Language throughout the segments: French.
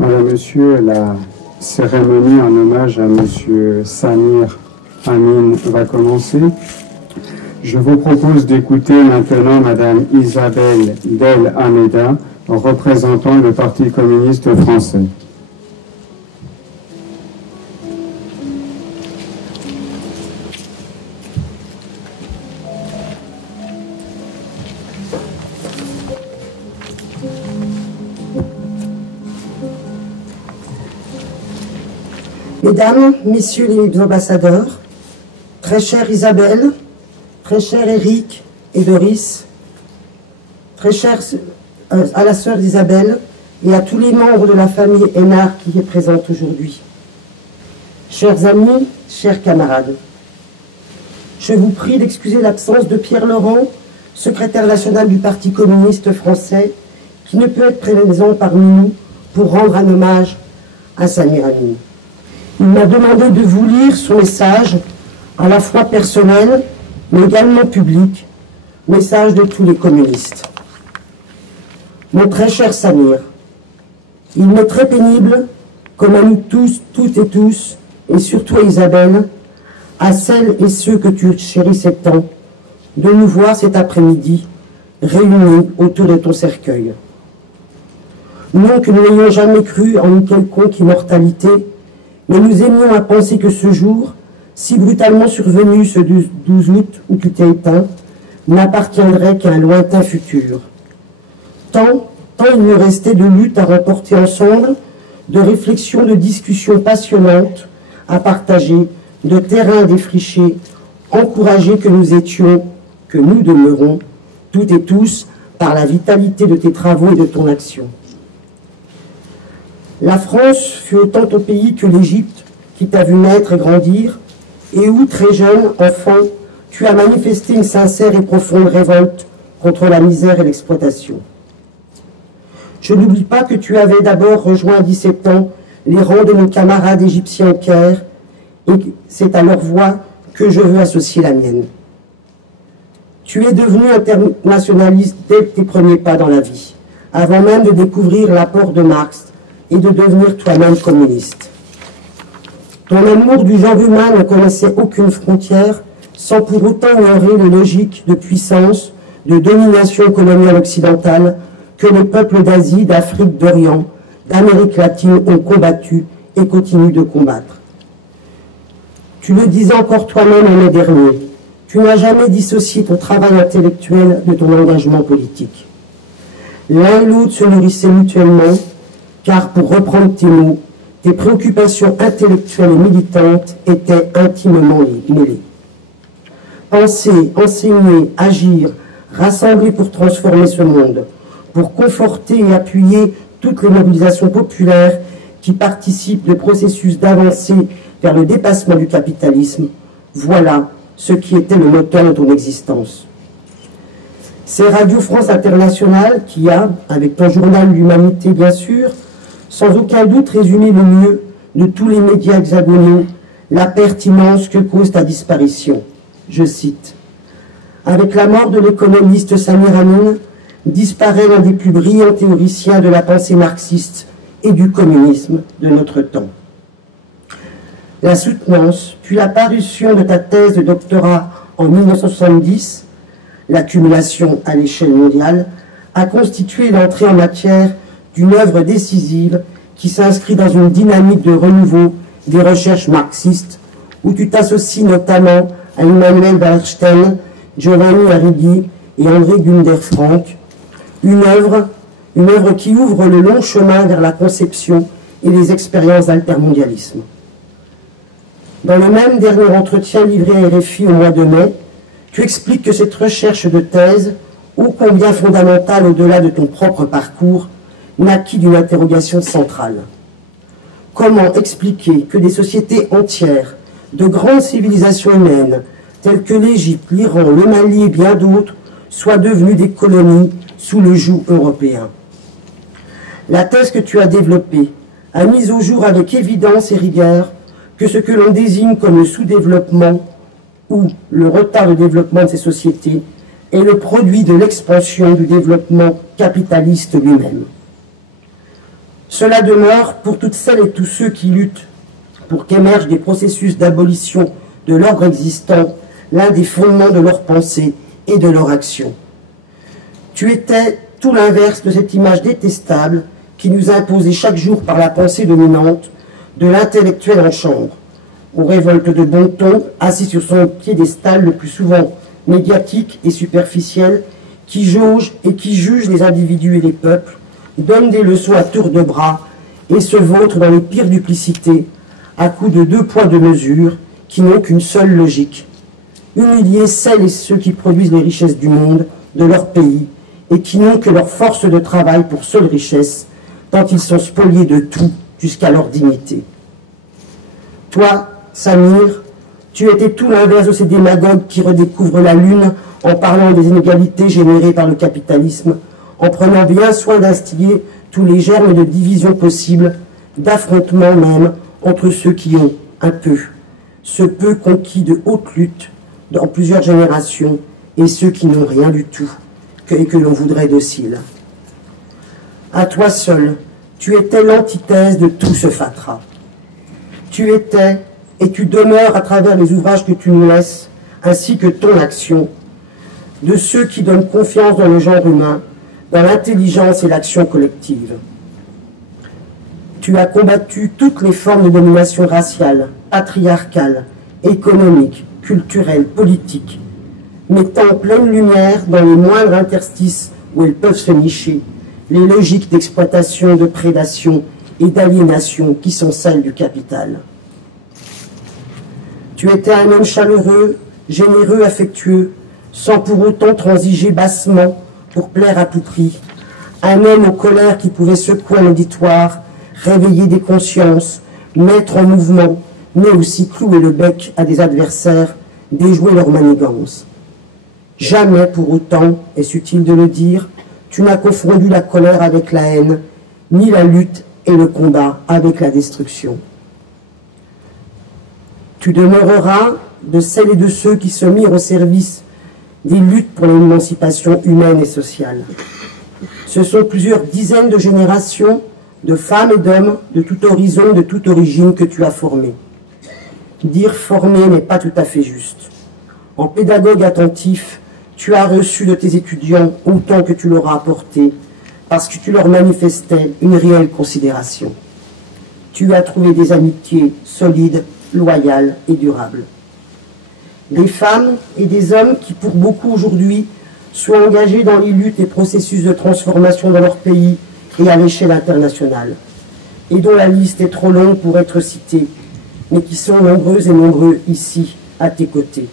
Madame, Monsieur, la cérémonie en hommage à Monsieur Samir Amin va commencer. Je vous propose d'écouter maintenant Madame Isabelle Del Almeida, représentant le Parti communiste français. Mesdames, Messieurs les ambassadeurs, très chère Isabelle, très cher Eric et Doris, très cher à la sœur d'Isabelle et à tous les membres de la famille Hénard qui est présente aujourd'hui. Chers amis, chers camarades, je vous prie d'excuser l'absence de Pierre Laurent, secrétaire national du Parti communiste français, qui ne peut être présent parmi nous pour rendre un hommage à Samir Amin. Il m'a demandé de vous lire son message, à la fois personnel, mais également public, message de tous les communistes. Mon très cher Samir, il m'est très pénible, comme à nous tous, toutes et tous, et surtout à Isabelle, à celles et ceux que tu chérissais tant, de nous voir cet après-midi, réunis autour de ton cercueil. Non que nous n'ayons jamais cru en une quelconque immortalité, mais nous aimions à penser que ce jour, si brutalement survenu ce 12 août où tu t'es éteint, n'appartiendrait qu'à un lointain futur. Tant il nous restait de luttes à remporter ensemble, de réflexions, de discussions passionnantes à partager, de terrains à défricher, encouragés que nous étions, que nous demeurons, toutes et tous, par la vitalité de tes travaux et de ton action. La France fut autant ton pays que l'Égypte, qui t'a vu naître et grandir, et où, très jeune, enfant, tu as manifesté une sincère et profonde révolte contre la misère et l'exploitation. Je n'oublie pas que tu avais d'abord rejoint à 17 ans les rangs de nos camarades égyptiens au Caire, et c'est à leur voix que je veux associer la mienne. Tu es devenu internationaliste dès tes premiers pas dans la vie, avant même de découvrir l'apport de Marx et de devenir toi-même communiste. Ton amour du genre humain ne connaissait aucune frontière, sans pour autant ignorer les logiques de puissance, de domination coloniale occidentale que les peuples d'Asie, d'Afrique, d'Orient, d'Amérique latine ont combattu et continuent de combattre. Tu le disais encore toi-même en mai dernier, tu n'as jamais dissocié ton travail intellectuel de ton engagement politique. L'un et l'autre se nourrissaient mutuellement, car, pour reprendre tes mots, tes préoccupations intellectuelles et militantes étaient intimement mêlées. Penser, enseigner, agir, rassembler pour transformer ce monde, pour conforter et appuyer toutes les mobilisations populaires qui participent du processus d'avancée vers le dépassement du capitalisme, voilà ce qui était le moteur de ton existence. C'est Radio France Internationale qui a, avec ton journal L'Humanité bien sûr, sans aucun doute résumé le mieux de tous les médias hexagonaux la perte immense que cause ta disparition. Je cite, « Avec la mort de l'économiste Samir Amin, disparaît l'un des plus brillants théoriciens de la pensée marxiste et du communisme de notre temps. » La soutenance, puis la parution de ta thèse de doctorat en 1970, l'accumulation à l'échelle mondiale, a constitué l'entrée en matière d'une œuvre décisive qui s'inscrit dans une dynamique de renouveau des recherches marxistes, où tu t'associes notamment à Emmanuel Bernstein, Giovanni Arrighi et André Günther-Frank, une œuvre qui ouvre le long chemin vers la conception et les expériences d'altermondialisme. Dans le même dernier entretien livré à RFI au mois de mai, tu expliques que cette recherche de thèse, ô combien fondamentale au-delà de ton propre parcours, naquit d'une interrogation centrale. Comment expliquer que des sociétés entières, de grandes civilisations humaines, telles que l'Égypte, l'Iran, le Mali et bien d'autres, soient devenues des colonies sous le joug européen? La thèse que tu as développée a mis au jour avec évidence et rigueur que ce que l'on désigne comme le sous-développement ou le retard de développement de ces sociétés est le produit de l'expansion du développement capitaliste lui-même. Cela demeure pour toutes celles et tous ceux qui luttent pour qu'émergent des processus d'abolition de l'ordre existant, l'un des fondements de leur pensée et de leur action. Tu étais tout l'inverse de cette image détestable qui nous a imposée chaque jour par la pensée dominante de l'intellectuel en chambre, aux révoltes de bon ton, assis sur son piédestal le plus souvent médiatique et superficiel, qui jauge et qui juge les individus et les peuples, donne des leçons à tour de bras et se vautre dans les pires duplicités, à coups de 2 poids 2 mesures qui n'ont qu'une seule logique: humilier celles et ceux qui produisent les richesses du monde, de leur pays, et qui n'ont que leur force de travail pour seule richesse, tant ils sont spoliés de tout jusqu'à leur dignité. Toi, Samir, tu étais tout l'inverse de ces démagogues qui redécouvrent la lune en parlant des inégalités générées par le capitalisme, en prenant bien soin d'instiller tous les germes de division possibles, d'affrontement même entre ceux qui ont un peu, ce peu conquis de haute lutte dans plusieurs générations, et ceux qui n'ont rien du tout, et que l'on voudrait docile. À toi seul, tu étais l'antithèse de tout ce fatras. Tu étais, et tu demeures à travers les ouvrages que tu nous laisses, ainsi que ton action, de ceux qui donnent confiance dans le genre humain, dans l'intelligence et l'action collective. Tu as combattu toutes les formes de domination raciale, patriarcale, économique, culturelle, politique, mettant en pleine lumière, dans les moindres interstices où elles peuvent se nicher, les logiques d'exploitation, de prédation et d'aliénation qui sont celles du capital. Tu étais un homme chaleureux, généreux, affectueux, sans pour autant transiger bassement pour plaire à tout prix, un homme aux colères qui pouvait secouer un auditoire, réveiller des consciences, mettre en mouvement, mais aussi clouer le bec à des adversaires, déjouer leur manigance. Jamais pour autant, est-ce utile de le dire, tu n'as confondu la colère avec la haine, ni la lutte et le combat avec la destruction. Tu demeureras de celles et de ceux qui se mirent au service des luttes pour l'émancipation humaine et sociale. Ce sont plusieurs dizaines de générations de femmes et d'hommes de tout horizon, de toute origine que tu as formés. Dire former n'est pas tout à fait juste. En pédagogue attentif, tu as reçu de tes étudiants autant que tu leur as apporté, parce que tu leur manifestais une réelle considération. Tu as trouvé des amitiés solides, loyales et durables. Des femmes et des hommes qui, pour beaucoup aujourd'hui, sont engagés dans les luttes et processus de transformation dans leur pays et à l'échelle internationale, et dont la liste est trop longue pour être citée, mais qui sont nombreuses et nombreux ici, à tes côtés.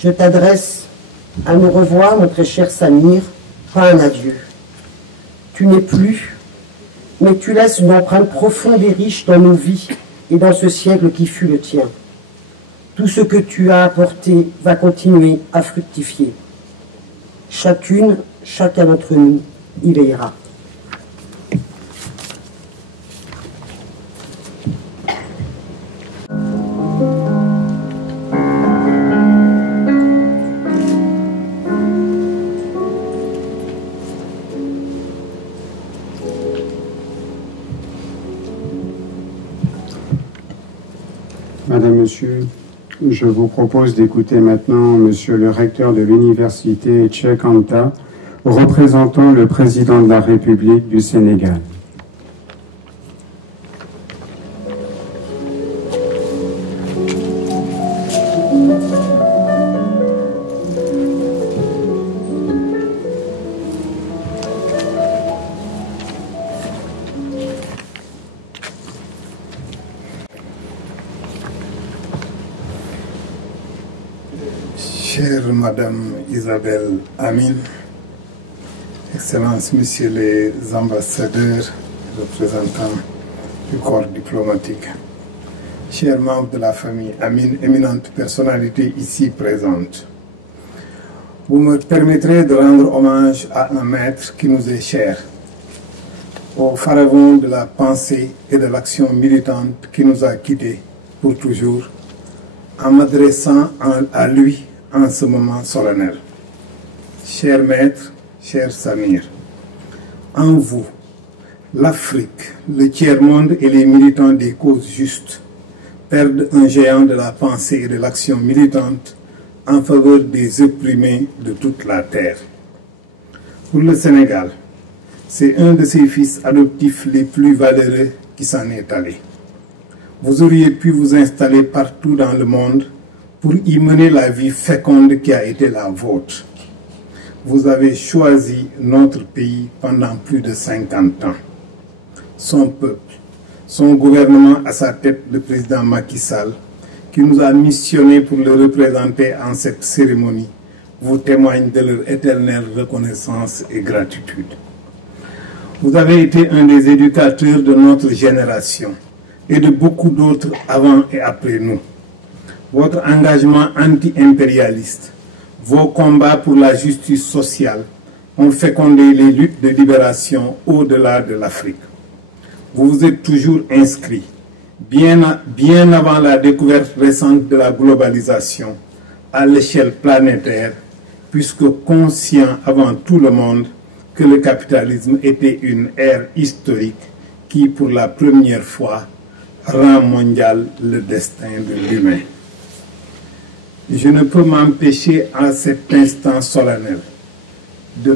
Je t'adresse un au revoir, mon très cher Samir, pas un adieu. Tu n'es plus, mais tu laisses une empreinte profonde et riche dans nos vies et dans ce siècle qui fut le tien. Tout ce que tu as apporté va continuer à fructifier. Chacune, chacun d'entre nous y veillera. Madame, Monsieur, je vous propose d'écouter maintenant Monsieur le recteur de l'université Cheikh Anta, représentant le président de la République du Sénégal. Chère Madame Isabelle Amine, Excellences, Messieurs les ambassadeurs, représentants du corps diplomatique, chers membres de la famille Amine, éminentes personnalités ici présentes, vous me permettrez de rendre hommage à un maître qui nous est cher, au pharaon de la pensée et de l'action militante qui nous a quittés pour toujours, en m'adressant à lui en ce moment solennel. Cher maître, cher Samir, en vous, L'Afrique, le tiers-monde et les militants des causes justes perdent un géant de la pensée et de l'action militante en faveur des opprimés de toute la terre. Pour le Sénégal, c'est un de ses fils adoptifs les plus valeureux qui s'en est allé. Vous auriez pu vous installer partout dans le monde pour y mener la vie féconde qui a été la vôtre. Vous avez choisi notre pays pendant plus de 50 ans. Son peuple, son gouvernement à sa tête, le président Macky Sall, qui nous a missionnés pour le représenter en cette cérémonie, vous témoigne de leur éternelle reconnaissance et gratitude. Vous avez été un des éducateurs de notre génération et de beaucoup d'autres avant et après nous. Votre engagement anti-impérialiste, vos combats pour la justice sociale ont fécondé les luttes de libération au-delà de l'Afrique. Vous vous êtes toujours inscrit, bien avant la découverte récente de la globalisation, à l'échelle planétaire, puisque conscient avant tout le monde que le capitalisme était une ère historique qui, pour la première fois, rend mondial le destin de l'humain. Je ne peux m'empêcher à cet instant solennel de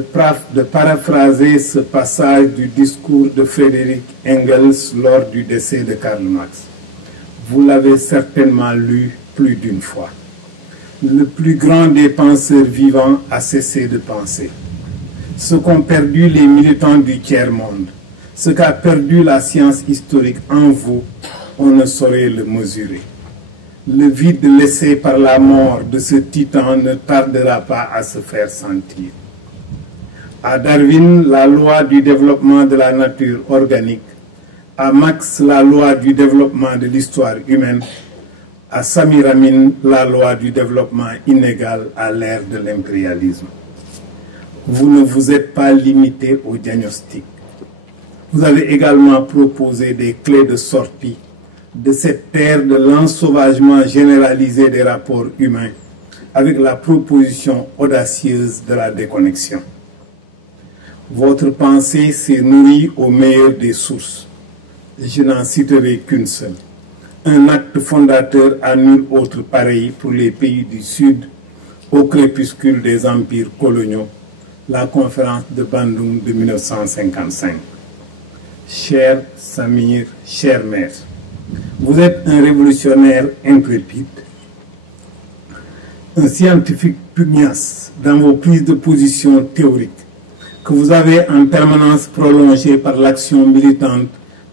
paraphraser ce passage du discours de Frédéric Engels lors du décès de Karl Marx. Vous l'avez certainement lu plus d'une fois. Le plus grand des penseurs vivants a cessé de penser. Ce qu'ont perdu les militants du tiers-monde, ce qu'a perdu la science historique en vous, on ne saurait le mesurer. Le vide laissé par la mort de ce titan ne tardera pas à se faire sentir. À Darwin, la loi du développement de la nature organique. À Marx, la loi du développement de l'histoire humaine. À Samir Amin, la loi du développement inégal à l'ère de l'impérialisme. Vous ne vous êtes pas limité au diagnostic. Vous avez également proposé des clés de sortie de cette terre de l'ensauvagement généralisé des rapports humains avec la proposition audacieuse de la déconnexion. Votre pensée s'est nourrie au meilleur des sources. Je n'en citerai qu'une seule. Un acte fondateur à nul autre pareil pour les pays du Sud au crépuscule des empires coloniaux, la conférence de Bandung de 1955. Cher Samir, chère mère, vous êtes un révolutionnaire intrépide, un scientifique pugnace dans vos prises de position théoriques, que vous avez en permanence prolongées par l'action militante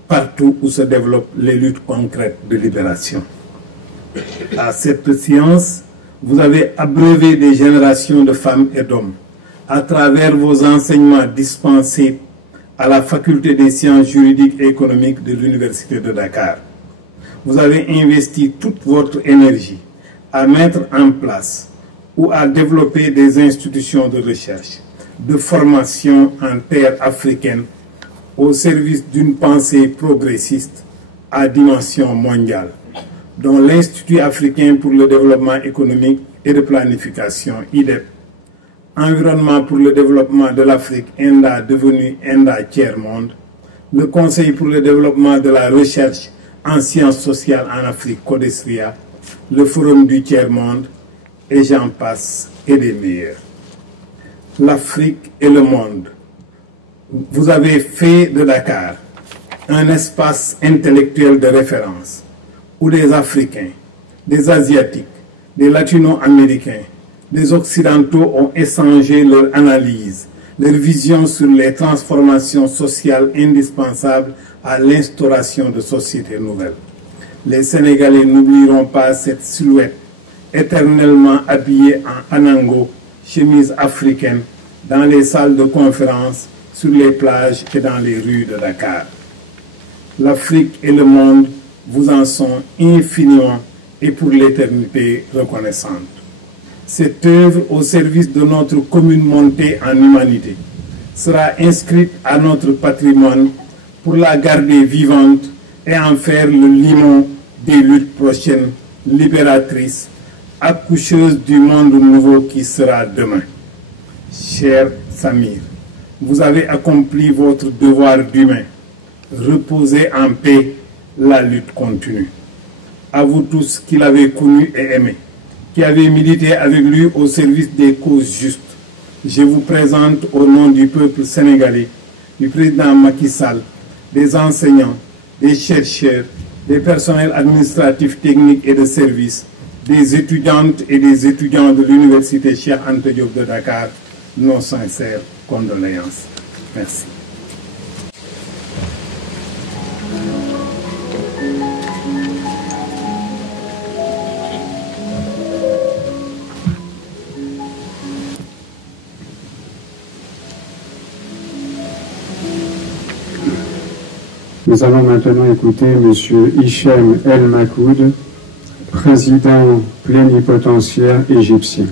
partout où se développent les luttes concrètes de libération. À cette science, vous avez abreuvé des générations de femmes et d'hommes à travers vos enseignements dispensés à la faculté des sciences juridiques et économiques de l'Université de Dakar. Vous avez investi toute votre énergie à mettre en place ou à développer des institutions de recherche, de formation en terre africaine au service d'une pensée progressiste à dimension mondiale, dont l'Institut africain pour le développement économique et de planification, IDEP, Environnement pour le développement de l'Afrique, INDA devenu INDA Tiers-Monde, le Conseil pour le développement de la recherche en sciences sociales en Afrique, CODESRIA, le Forum du Tiers-Monde, et j'en passe, et des meilleurs. L'Afrique et le monde. Vous avez fait de Dakar un espace intellectuel de référence où des Africains, des Asiatiques, des Latino-Américains, des Occidentaux ont échangé leur analyse, leur vision sur les transformations sociales indispensables à l'instauration de sociétés nouvelles. Les Sénégalais n'oublieront pas cette silhouette éternellement habillée en anango, chemise africaine, dans les salles de conférence, sur les plages et dans les rues de Dakar. L'Afrique et le monde vous en sont infiniment et pour l'éternité reconnaissantes. Cette œuvre au service de notre commune montée en humanité sera inscrite à notre patrimoine pour la garder vivante et en faire le limon des luttes prochaines, libératrices, accoucheuses du monde nouveau qui sera demain. Cher Samir, vous avez accompli votre devoir d'humain reposez en paix, la lutte continue. À vous tous qui l'avez connu et aimé, qui avez milité avec lui au service des causes justes, je vous présente au nom du peuple sénégalais, du président Macky Sall, des enseignants, des chercheurs, des personnels administratifs, techniques et de service, des étudiantes et des étudiants de l'université Cheikh Anta Diop de Dakar, nos sincères condoléances. Merci. Nous allons maintenant écouter M. Hichem El Makoud, président plénipotentiaire égyptien.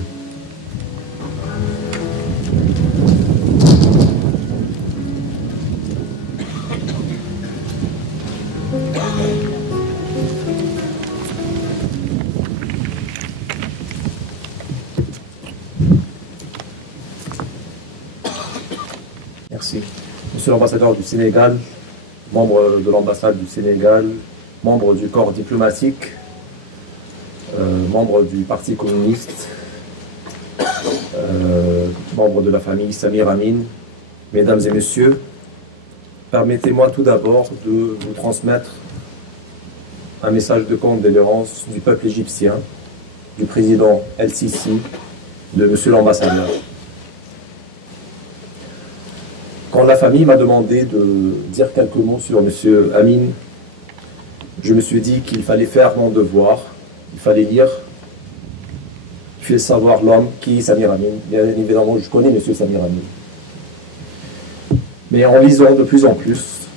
Merci. Monsieur l'ambassadeur du Sénégal, membre de l'ambassade du Sénégal, membre du corps diplomatique, membre du Parti communiste, membre de la famille Samir Amin, mesdames et messieurs, permettez-moi tout d'abord de vous transmettre un message de condoléances du peuple égyptien, du président El-Sisi, de monsieur l'ambassadeur. Quand la famille m'a demandé de dire quelques mots sur M. Amin, je me suis dit qu'il fallait faire mon devoir, il fallait lire, il fallait savoir l'homme qui est Samir Amin. Bien évidemment, je connais M. Samir Amin. Mais en lisant de plus en plus,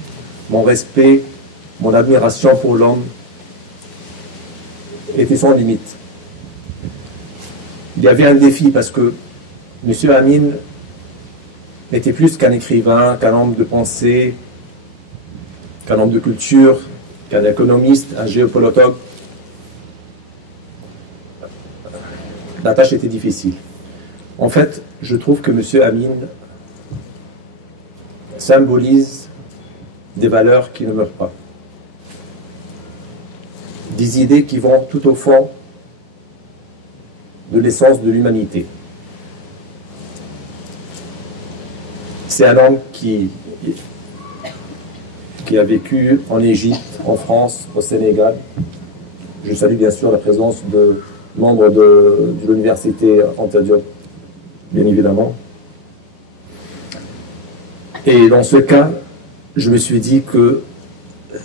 mon respect, mon admiration pour l'homme était sans limite. Il y avait un défi parce que M. Amin n'était plus qu'un écrivain, qu'un homme de pensée, qu'un homme de culture, qu'un économiste, un géopolitologue. La tâche était difficile. En fait, je trouve que M. Amin symbolise des valeurs qui ne meurent pas. Des idées qui vont tout au fond de l'essence de l'humanité. C'est un homme qui a vécu en Égypte, en France, au Sénégal. Je salue bien sûr la présence de membres de l'université Anta Diop, bien évidemment. Et dans ce cas, je me suis dit que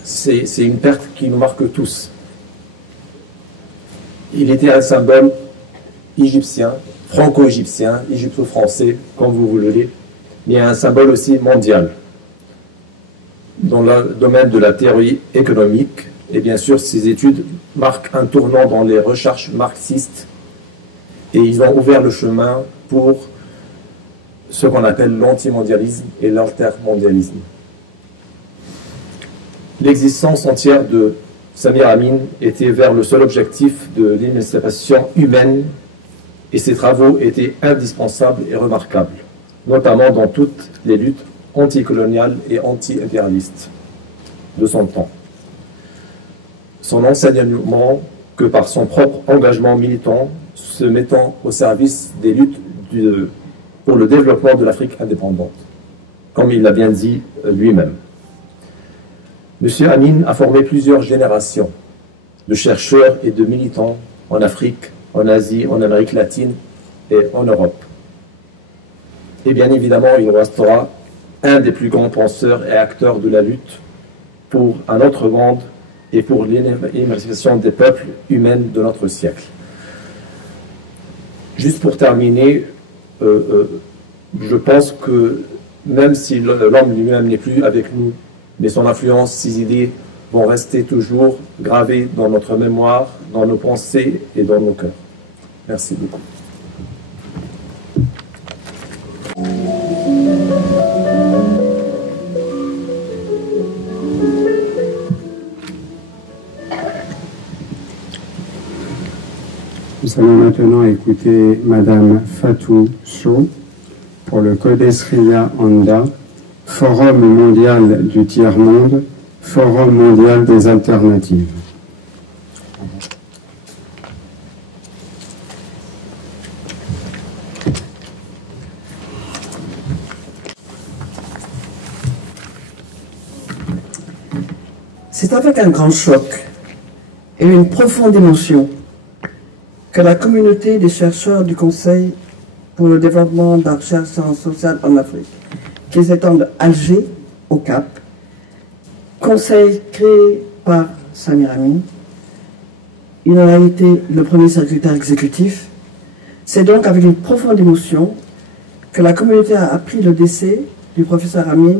c'est une perte qui nous marque tous. Il était un symbole égyptien, franco-égyptien, égypto-français, comme vous voulez, mais un symbole aussi mondial. Dans le domaine de la théorie économique, et bien sûr, ces études marquent un tournant dans les recherches marxistes et ils ont ouvert le chemin pour ce qu'on appelle l'antimondialisme et l'altermondialisme. L'existence entière de Samir Amin était vers le seul objectif de l'émancipation humaine et ses travaux étaient indispensables et remarquables, notamment dans toutes les luttes anticoloniales et anti-impérialistes de son temps. Son enseignement, que par son propre engagement militant, se mettant au service des luttes pour le développement de l'Afrique indépendante, comme il l'a bien dit lui-même. M. Amin a formé plusieurs générations de chercheurs et de militants en Afrique, en Asie, en Amérique latine et en Europe. Et bien évidemment, il restera un des plus grands penseurs et acteurs de la lutte pour un autre monde et pour l'émancipation des peuples humains de notre siècle. Juste pour terminer, je pense que même si l'homme lui-même n'est plus avec nous, mais son influence, ses idées vont rester toujours gravées dans notre mémoire, dans nos pensées et dans nos cœurs. Merci beaucoup. Nous allons maintenant écouter Madame Fatou Sow pour le Codesria Anda, Forum mondial du tiers-monde, Forum mondial des alternatives. C'est avec un grand choc et une profonde émotion que la communauté des chercheurs du Conseil pour le développement de la recherche sociale en Afrique, qui s'étend de Alger au Cap, conseil créé par Samir Amin, il en a été le premier secrétaire exécutif. C'est donc avec une profonde émotion que la communauté a appris le décès du professeur Amin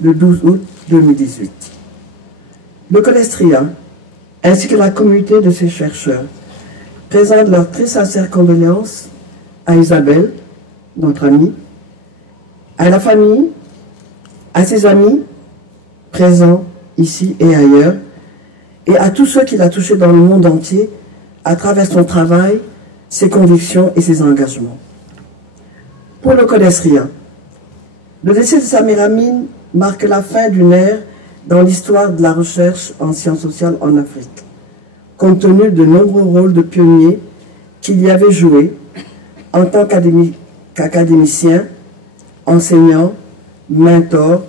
le 12 août 2018. Le Codestria, ainsi que la communauté de ses chercheurs, présentent leurs très sincères condoléances à Isabelle, notre amie, à la famille, à ses amis présents ici et ailleurs, et à tous ceux qui l'ont touché dans le monde entier à travers son travail, ses convictions et ses engagements. Pour le Codestria, le décès de Samir Amin marque la fin d'une ère dans l'histoire de la recherche en sciences sociales en Afrique, compte tenu de nombreux rôles de pionniers qu'il y avait joués en tant qu'académicien, enseignant, mentor,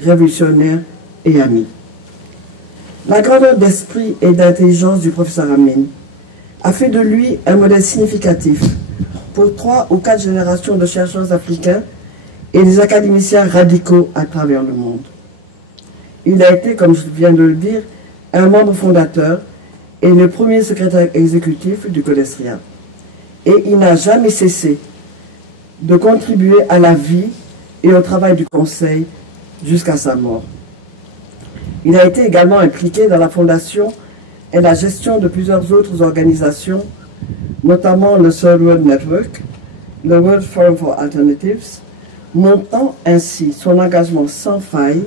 révolutionnaire et ami. La grandeur d'esprit et d'intelligence du professeur Amin a fait de lui un modèle significatif pour 3 ou 4 générations de chercheurs africains et des académiciens radicaux à travers le monde. Il a été, comme je viens de le dire, un membre fondateur et le premier secrétaire exécutif du Codestria. Et il n'a jamais cessé de contribuer à la vie et au travail du Conseil jusqu'à sa mort. Il a été également impliqué dans la fondation et la gestion de plusieurs autres organisations, notamment le Third World Network, le World Forum for Alternatives, montrant ainsi son engagement sans faille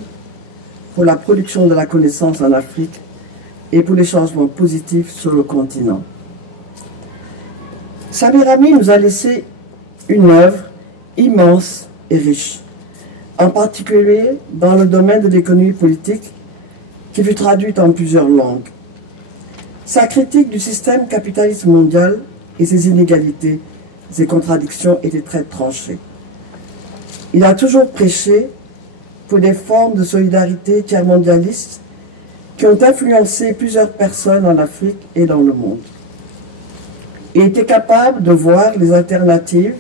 pour la production de la connaissance en Afrique et pour les changements positifs sur le continent. Samir Amin nous a laissé une œuvre immense et riche, en particulier dans le domaine de l'économie politique, qui fut traduite en plusieurs langues. Sa critique du système capitaliste mondial et ses inégalités et contradictions étaient très tranchées. Il a toujours prêché pour des formes de solidarité tiers-mondialiste qui ont influencé plusieurs personnes en Afrique et dans le monde. Il était capable de voir les alternatives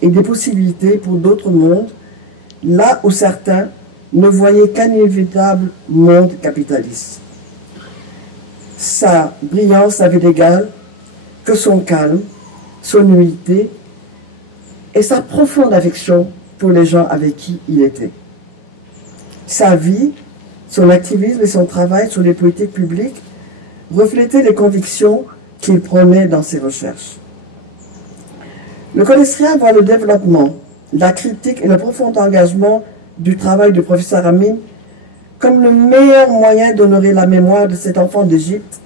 et des possibilités pour d'autres mondes, là où certains ne voyaient qu'un inévitable monde capitaliste. Sa brillance n'avait d'égal que son calme, son humilité et sa profonde affection pour les gens avec qui il était. Sa vie, son activisme et son travail sur les politiques publiques reflétaient les convictions qu'il prônait dans ses recherches. Le Codestria voit le développement, la critique et le profond engagement du travail du professeur Amin comme le meilleur moyen d'honorer la mémoire de cet enfant d'Égypte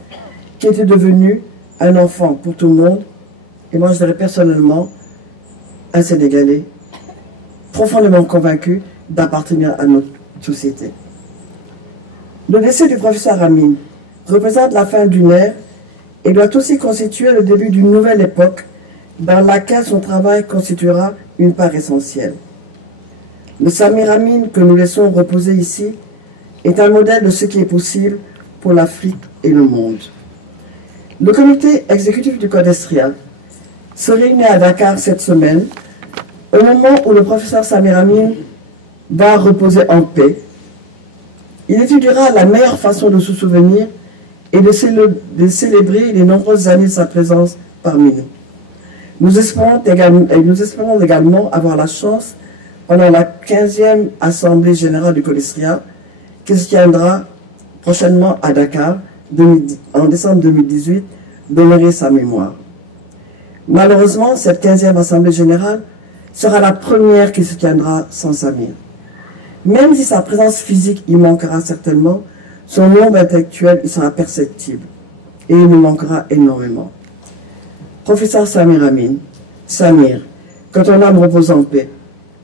qui était devenu un enfant pour tout le monde, et moi je dirais personnellement un Sénégalais profondément convaincu d'appartenir à notre société. Le décès du professeur Amin représente la fin d'une ère et doit aussi constituer le début d'une nouvelle époque dans laquelle son travail constituera une part essentielle. Le Samir Amin que nous laissons reposer ici est un modèle de ce qui est possible pour l'Afrique et le monde. Le comité exécutif du Codestria se réunit à Dakar cette semaine, au moment où le professeur Samir Amin va reposer en paix. Il étudiera la meilleure façon de se souvenir et de célébrer les nombreuses années de sa présence parmi nous. Nous espérons également avoir la chance, pendant la 15e Assemblée générale du Codestria, qui se tiendra prochainement à Dakar, en décembre 2018, d'honorer sa mémoire. Malheureusement, cette 15e Assemblée générale sera la première qui se tiendra sans Samir. Même si sa présence physique y manquera certainement, son nombre intellectuel y sera perceptible et il nous manquera énormément. Professeur Samir Amin, Samir, que ton âme repose en paix,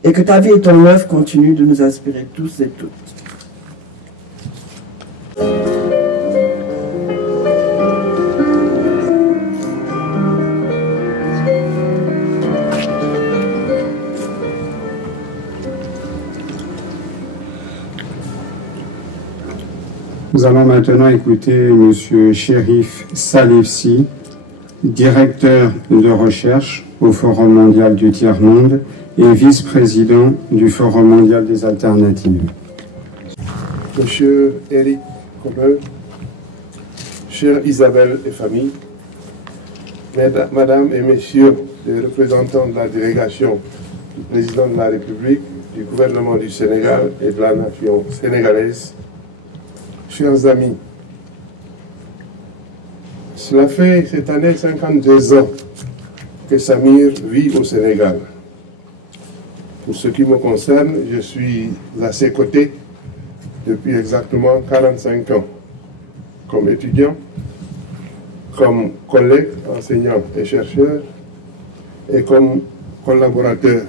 et que ta vie et ton œuvre continuent de nous inspirer tous et toutes. Nous allons maintenant écouter M. Cherif Salifsi, directeur de recherche au Forum mondial du Tiers-Monde et vice-président du Forum mondial des alternatives. Monsieur Eric Commeux, chère Isabelle et famille, Madame et Messieurs les représentants de la délégation du Président de la République, du gouvernement du Sénégal et de la nation sénégalaise, chers amis, cela fait cette année 52 ans que Samir vit au Sénégal. Pour ce qui me concerne, je suis à ses côtés depuis exactement 45 ans, comme étudiant, comme collègue, enseignant et chercheur, et comme collaborateur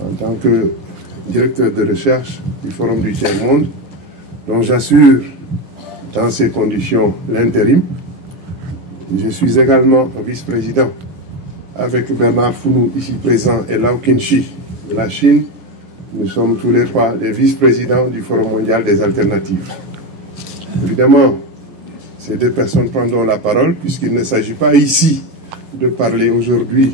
en tant que directeur de recherche du Forum du Tiers-Monde, dont j'assure dans ces conditions l'intérim. Je suis également vice-président avec Bernard Founou, ici présent, et Lao Qinshi de la Chine. Nous sommes tous les trois les vice-présidents du Forum mondial des alternatives. Évidemment, ces deux personnes prendront la parole puisqu'il ne s'agit pas ici de parler aujourd'hui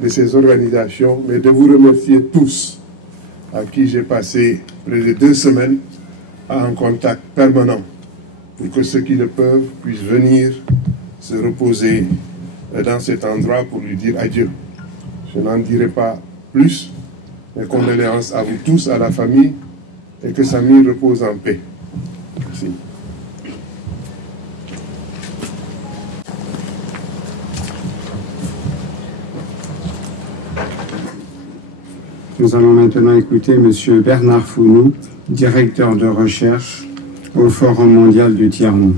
de ces organisations, mais de vous remercier tous à qui j'ai passé près de 2 semaines en contact permanent pour que ceux qui le peuvent puissent venir se reposer dans cet endroit pour lui dire adieu. Je n'en dirai pas plus. Mes condoléances à vous tous, à la famille, et que Samir repose en paix. Merci. Nous allons maintenant écouter M. Bernard Founou, directeur de recherche au Forum mondial du Tiers-Monde.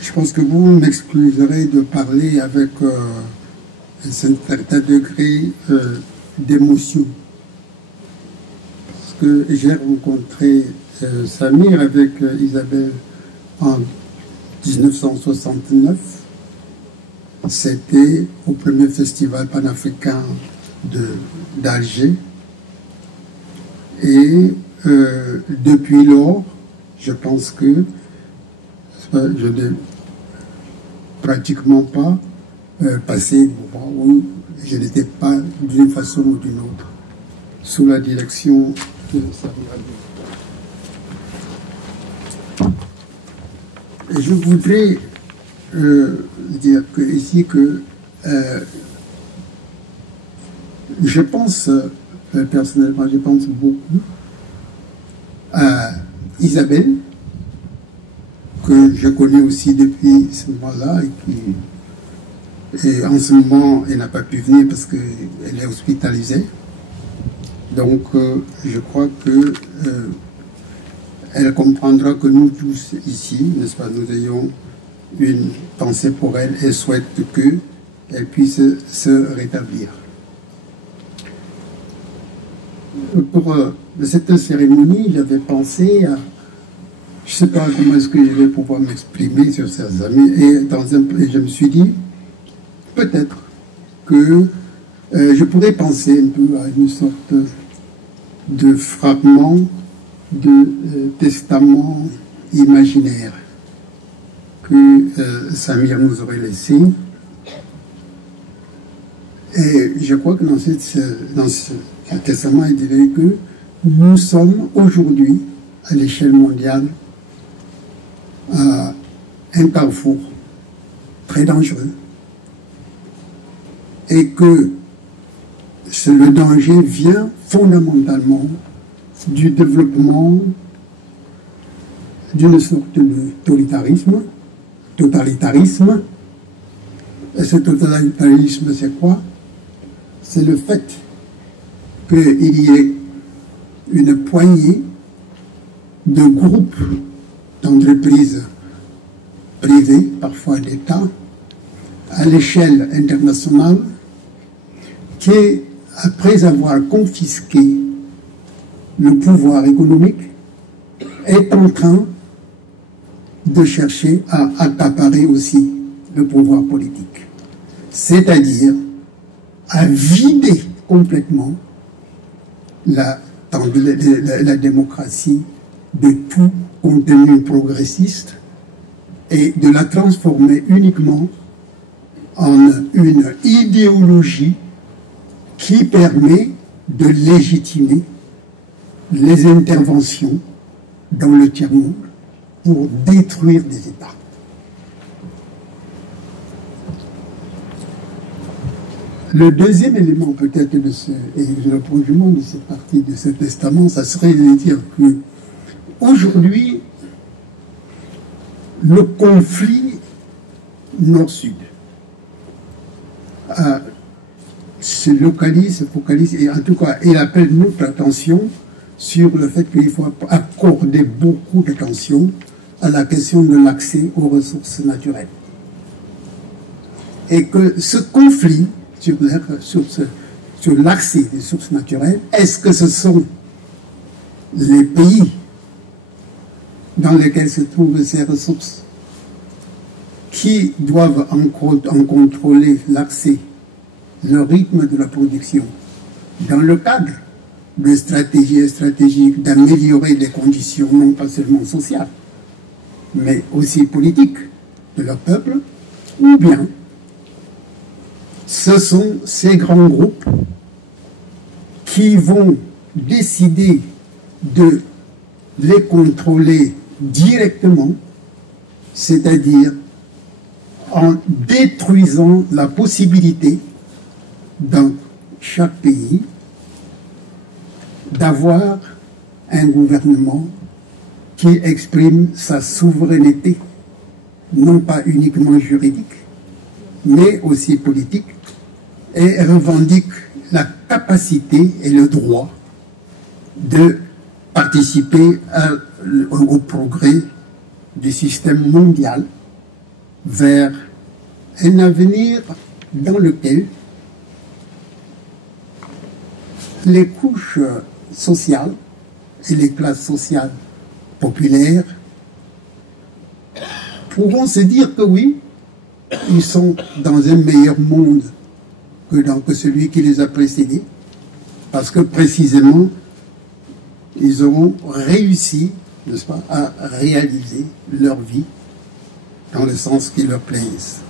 Je pense que vous m'excuserez de parler avec un certain degré d'émotion. Parce que j'ai rencontré Samir avec Isabelle en 1969. C'était au premier festival panafricain d'Alger. Et depuis lors, je pense que je n'ai pratiquement pas passé un moment où je n'étais pas d'une façon ou d'une autre sous la direction de Samir. Et je voudrais dire ici que je pense, personnellement, je pense beaucoup à Isabelle, que je connais aussi depuis ce moment-là, et en ce moment, elle n'a pas pu venir parce qu'elle est hospitalisée. Donc, je crois que elle comprendra que nous tous ici, n'est-ce pas, nous ayons une pensée pour elle et souhaite qu'elle puisse se rétablir. Pour cette cérémonie, j'avais pensé à, je ne sais pas comment est-ce que je vais pouvoir m'exprimer sur ces amis, et je me suis dit, peut-être que je pourrais penser un peu à une sorte de fragment de testament imaginaire que Samir nous aurait laissé. Et je crois que dans ce testament, il dirait que nous sommes aujourd'hui, à l'échelle mondiale, à un carrefour très dangereux. Et que le danger vient fondamentalement du développement d'une sorte de totalitarisme. Et ce totalitarisme, c'est quoi? C'est le fait qu'il y ait une poignée de groupes d'entreprises privées, parfois d'État, à l'échelle internationale, qui, après avoir confisqué le pouvoir économique, est en train de chercher à accaparer aussi le pouvoir politique. C'est-à-dire à vider complètement la démocratie de tout contenu progressiste et de la transformer uniquement en une idéologie qui permet de légitimer les interventions dans le tiers-monde pour détruire des États. Le deuxième élément peut-être de le prolongement de cette partie de ce testament, ça serait de dire que aujourd'hui, le conflit nord-sud se localise, se focalise, et en tout cas, il appelle notre attention sur le fait qu'il faut accorder beaucoup d'attention à la question de l'accès aux ressources naturelles. Et que ce conflit sur l'accès des ressources naturelles, est-ce que ce sont les pays dans lesquels se trouvent ces ressources qui doivent en contrôler l'accès, le rythme de la production, dans le cadre de stratégies stratégiques d'améliorer les conditions, non pas seulement sociales, mais aussi politiques de leur peuple, ou bien ce sont ces grands groupes qui vont décider de les contrôler directement, c'est-à-dire en détruisant la possibilité dans chaque pays d'avoir un gouvernement qui exprime sa souveraineté, non pas uniquement juridique, mais aussi politique, et revendique la capacité et le droit de participer au progrès du système mondial vers un avenir dans lequel les couches sociales et les classes sociales populaires pourront se dire que oui, ils sont dans un meilleur monde que celui qui les a précédés, parce que précisément, ils auront réussi, n'est-ce pas, à réaliser leur vie dans le sens qui leur plaise.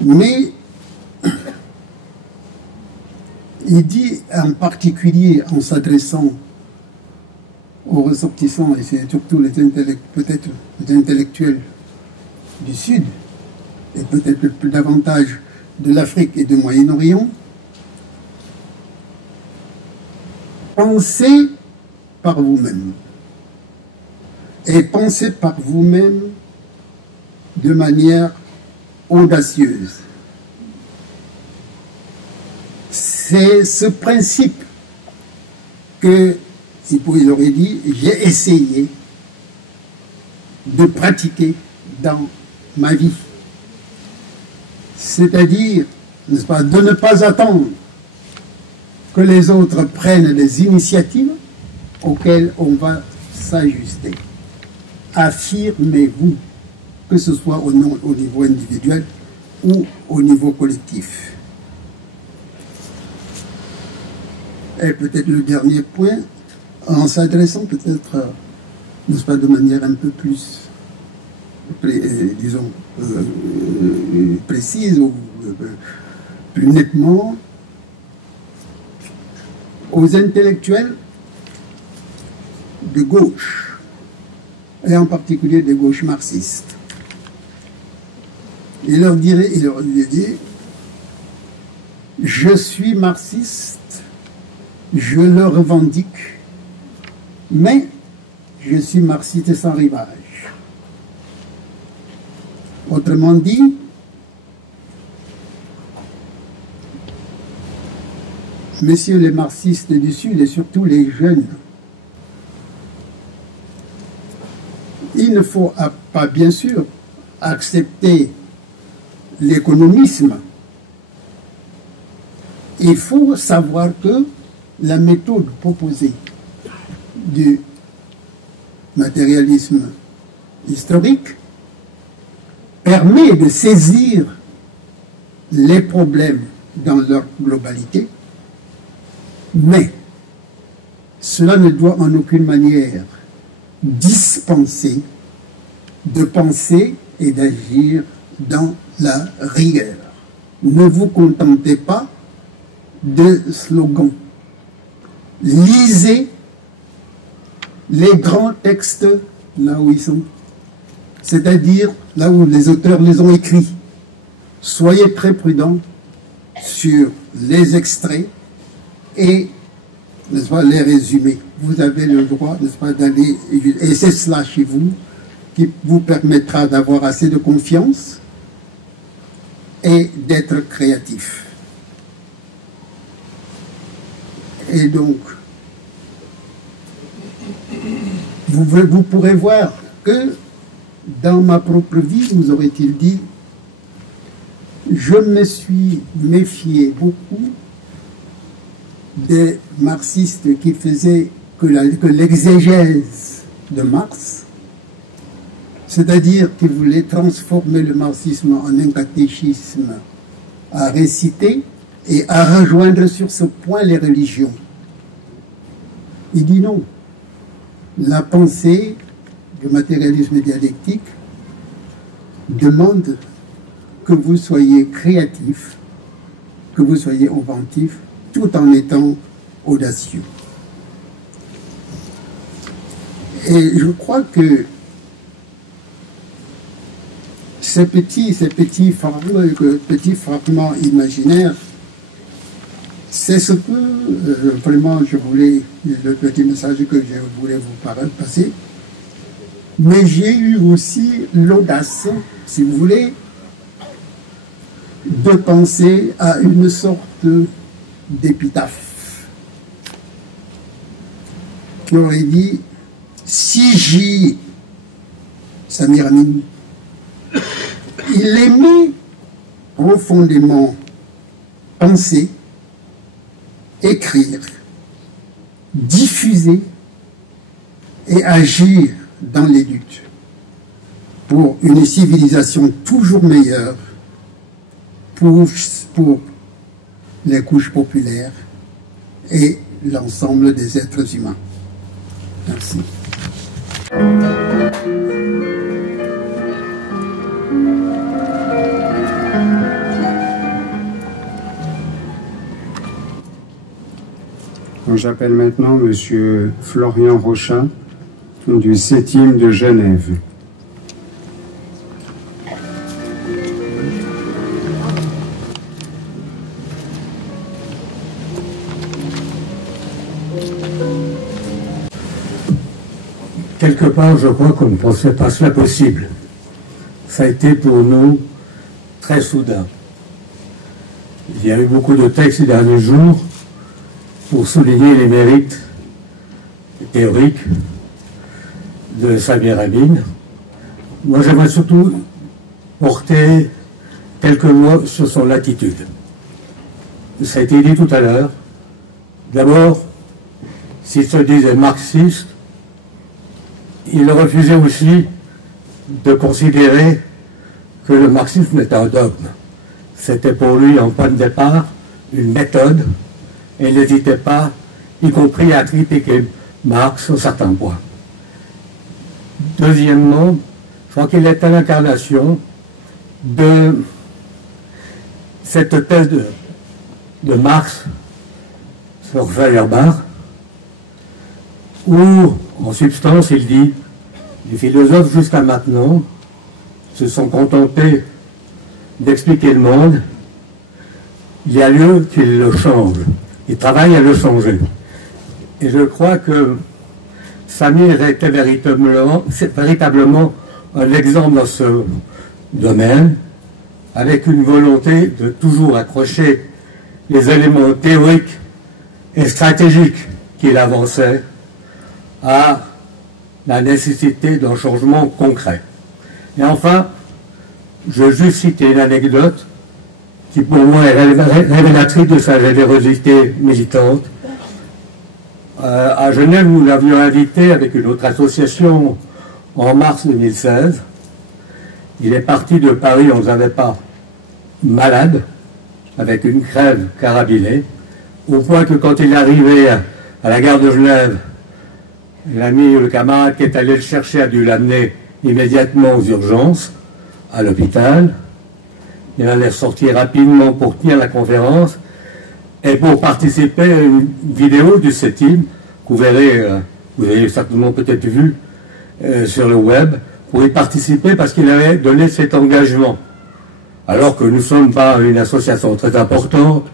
Mais il dit en particulier en s'adressant aux ressortissants, et c'est surtout peut-être les intellectuels du Sud, et peut-être plus davantage de l'Afrique et du Moyen-Orient, pensez par vous-même. Et pensez par vous-même de manière audacieuse. C'est ce principe que, il aurait dit, j'ai essayé de pratiquer dans ma vie. C'est-à-dire, n'est-ce pas, de ne pas attendre que les autres prennent des initiatives auxquelles on va s'ajuster. Affirmez-vous, que ce soit au niveau individuel ou au niveau collectif. Et peut-être le dernier point, en s'adressant peut-être, n'est-ce pas, de manière un peu plus, disons, précise ou plus nettement aux intellectuels de gauche, et en particulier des gauches marxistes. Il leur dit, je suis marxiste, je le revendique, mais je suis marxiste sans rivage. Autrement dit, messieurs les marxistes du Sud et surtout les jeunes, il ne faut pas, bien sûr, accepter l'économisme. Il faut savoir que la méthode proposée du matérialisme historique permet de saisir les problèmes dans leur globalité, mais cela ne doit en aucune manière dispenser de penser et d'agir dans la rigueur. Ne vous contentez pas de slogans. Lisez les grands textes là où ils sont, c'est-à-dire là où les auteurs les ont écrits. Soyez très prudents sur les extraits et, n'est-ce pas, les résumés. Vous avez le droit, n'est-ce pas, d'aller, et c'est cela chez vous qui vous permettra d'avoir assez de confiance et d'être créatif. Et donc, vous pourrez voir que dans ma propre vie, vous aurait-il dit, je me suis méfié beaucoup des marxistes qui faisaient que l'exégèse de Marx, c'est-à-dire qui voulaient transformer le marxisme en un catéchisme à réciter et à rejoindre sur ce point les religions. Il dit non. La pensée du matérialisme dialectique demande que vous soyez créatif, que vous soyez inventif, tout en étant audacieux. Et je crois que ces petits fragments imaginaires, c'est ce que vraiment je voulais, le petit message que je voulais vous passer. Mais j'ai eu aussi l'audace, si vous voulez, de penser à une sorte d'épitaphe qui aurait dit: si J. Samir Amin, il aimait profondément penser, écrire, diffuser et agir dans les luttes pour une civilisation toujours meilleure pour les couches populaires et l'ensemble des êtres humains. Merci. J'appelle maintenant M. Florian Rochat du 7e de Genève. Quelque part, je crois qu'on ne pensait pas cela possible. Ça a été pour nous très soudain. Il y a eu beaucoup de textes ces derniers jours pour souligner les mérites théoriques de Samir Amin. Moi, j'aimerais surtout porter quelques mots sur son attitude. Ça a été dit tout à l'heure. D'abord, s'il se disait marxiste, il refusait aussi de considérer que le marxisme était un dogme. C'était pour lui, en point de départ, une méthode, et il n'hésitait pas, y compris à critiquer Marx sur certains points. Deuxièmement, je crois qu'il est à l'incarnation de cette thèse de Marx sur Feuerbach, où, en substance, il dit « Les philosophes jusqu'à maintenant se sont contentés d'expliquer le monde, il y a lieu qu'ils le changent. Ils travaillent à le changer. » Et je crois que Samir était véritablement un exemple dans ce domaine, avec une volonté de toujours accrocher les éléments théoriques et stratégique qu'il avançait à la nécessité d'un changement concret. Et enfin, je veux juste citer une anecdote qui pour moi est révélatrice de sa générosité militante. À Genève, nous l'avions invité avec une autre association en mars 2016. Il est parti de Paris, on ne savait pas, malade, avec une crève carabilée, au point que quand il est arrivé à la gare de Genève, l'ami ou le camarade qui est allé le chercher a dû l'amener immédiatement aux urgences, à l'hôpital. Il en est sorti rapidement pour tenir la conférence et pour participer à une vidéo du CETIM que vous avez certainement peut-être vu sur le web, pour y participer parce qu'il avait donné cet engagement. Alors que nous ne sommes pas une association très importante,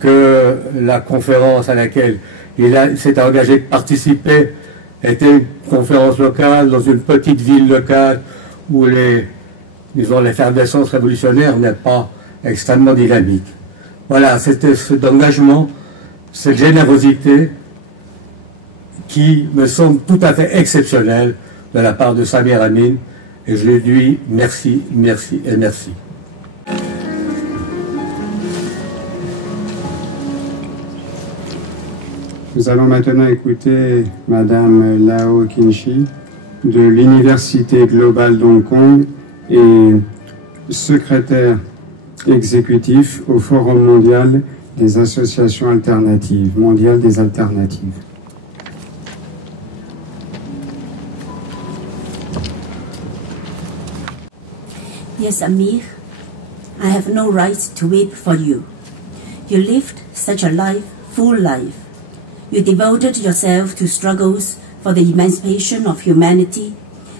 que la conférence à laquelle il s'est engagé de participer était une conférence locale dans une petite ville locale où l'effervescence révolutionnaire n'est pas extrêmement dynamique. Voilà, c'était cet engagement, cette générosité qui me semble tout à fait exceptionnelle de la part de Samir Amin, et je lui dis merci, merci et merci. Nous allons maintenant écouter Madame Lao Qinshi de l'Université globale d'Hong Kong et secrétaire exécutif au Forum mondial des associations alternatives, mondial des alternatives. Yes, Amir, I have no right to weep for you. You lived such a full life. You devoted yourself to struggles for the emancipation of humanity,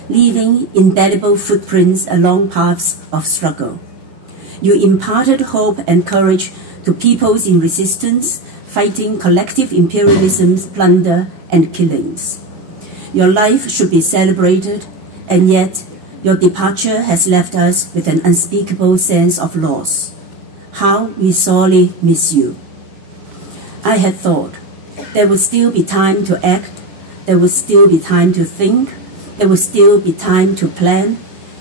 leaving indelible footprints along paths of struggle. You imparted hope and courage to peoples in resistance, fighting collective imperialism's plunder and killings. Your life should be celebrated, and yet your departure has left us with an unspeakable sense of loss. How we sorely miss you. I had thought there would still be time to act, there would still be time to think, there would still be time to plan,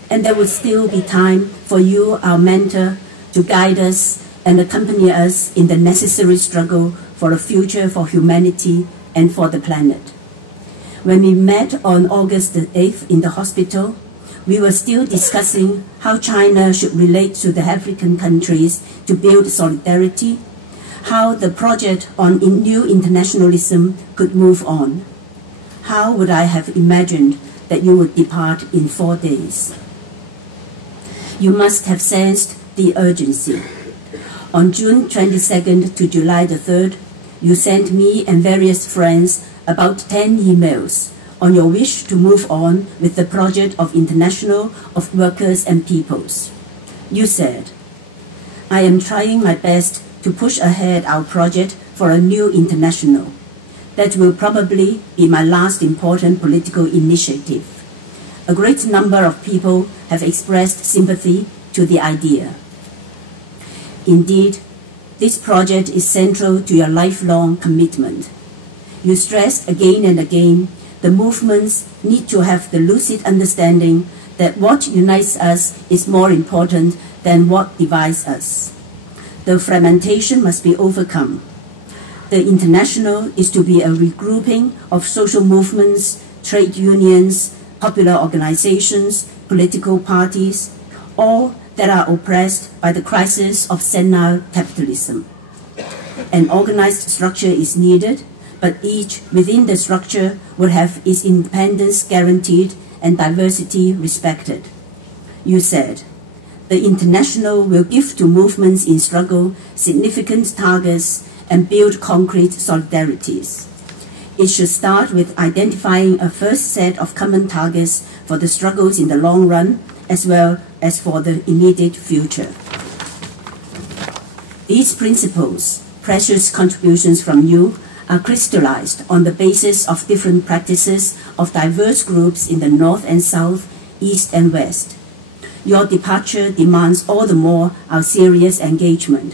and there would still be time for you, our mentor, to guide us and accompany us in the necessary struggle for a future for humanity and for the planet. When we met on August the 8th in the hospital, we were still discussing how China should relate to the African countries to build solidarity, how the project on new internationalism could move on. How would I have imagined that you would depart in 4 days? You must have sensed the urgency. On June 22nd to July the 3rd, you sent me and various friends about 10 emails on your wish to move on with the project of International of Workers and Peoples. You said, I am trying my best to push ahead our project for a new international. That will probably be my last important political initiative. A great number of people have expressed sympathy to the idea. Indeed, this project is central to your lifelong commitment. You stressed again and again the movements need to have the lucid understanding that what unites us is more important than what divides us. The fragmentation must be overcome. The international is to be a regrouping of social movements, trade unions, popular organizations, political parties, all that are oppressed by the crisis of senile capitalism. An organized structure is needed, but each within the structure would have its independence guaranteed and diversity respected. You said, the international will give to movements in struggle significant targets and build concrete solidarities. It should start with identifying a first set of common targets for the struggles in the long run, as well as for the immediate future. These principles, precious contributions from you, are crystallized on the basis of different practices of diverse groups in the North and South, East and West. Your departure demands all the more our serious engagement.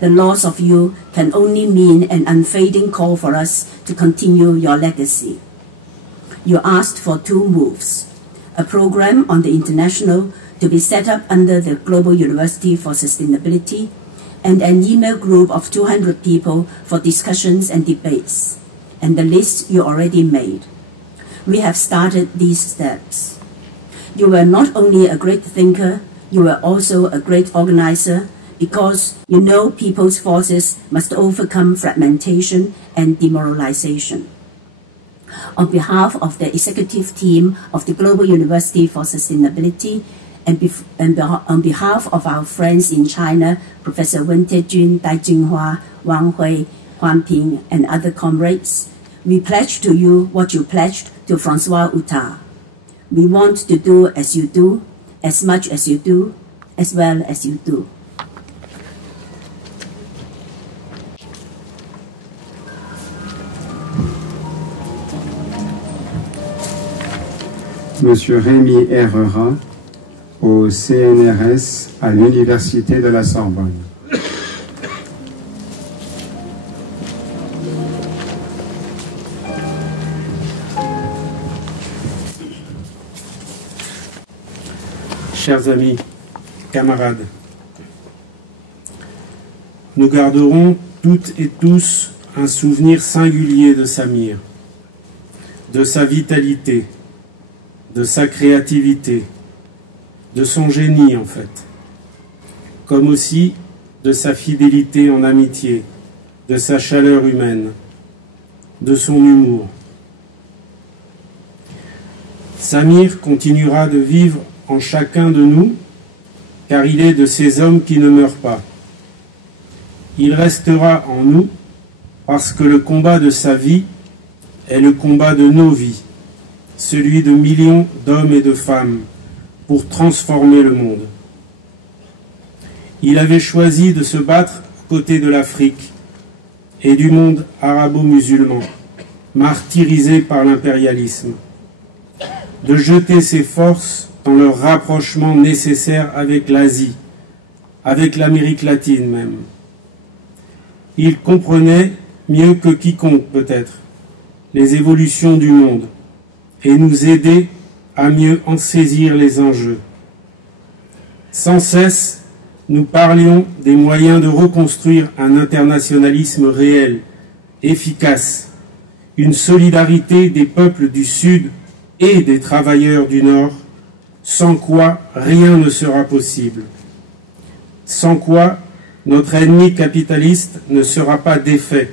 the loss of you can only mean an unfading call for us to continue your legacy. You asked for two moves: a program on the international to be set up under the Global University for Sustainability, and an email group of 200 people for discussions and debates, and the list you already made. We have started these steps. You were not only a great thinker, you were also a great organizer, because you know people's forces must overcome fragmentation and demoralization. On behalf of the executive team of the Global University for Sustainability, and on behalf of our friends in China, Professor Wen Tejun, Dai Jinghua, Wang Hui, Huan Ping, and other comrades, we pledge to you what you pledged to Francois Huttard. We want to do as you do, as much as you do, as well as you do. Monsieur Rémi Herrera, au CNRS à l'Université de la Sorbonne. Chers amis, camarades, nous garderons toutes et tous un souvenir singulier de Samir, de sa vitalité, de sa créativité, de son génie en fait, comme aussi de sa fidélité en amitié, de sa chaleur humaine, de son humour. Samir continuera de vivre en chacun de nous, car il est de ces hommes qui ne meurent pas. Il restera en nous parce que le combat de sa vie est le combat de nos vies, celui de millions d'hommes et de femmes, pour transformer le monde. Il avait choisi de se battre à côté de l'Afrique et du monde arabo-musulman, martyrisé par l'impérialisme, de jeter ses forces dans leur rapprochement nécessaire avec l'Asie, avec l'Amérique latine même. Il comprenait mieux que quiconque peut-être les évolutions du monde et nous aidait à mieux en saisir les enjeux. Sans cesse, nous parlions des moyens de reconstruire un internationalisme réel, efficace, une solidarité des peuples du Sud et des travailleurs du Nord, sans quoi rien ne sera possible, sans quoi notre ennemi capitaliste ne sera pas défait,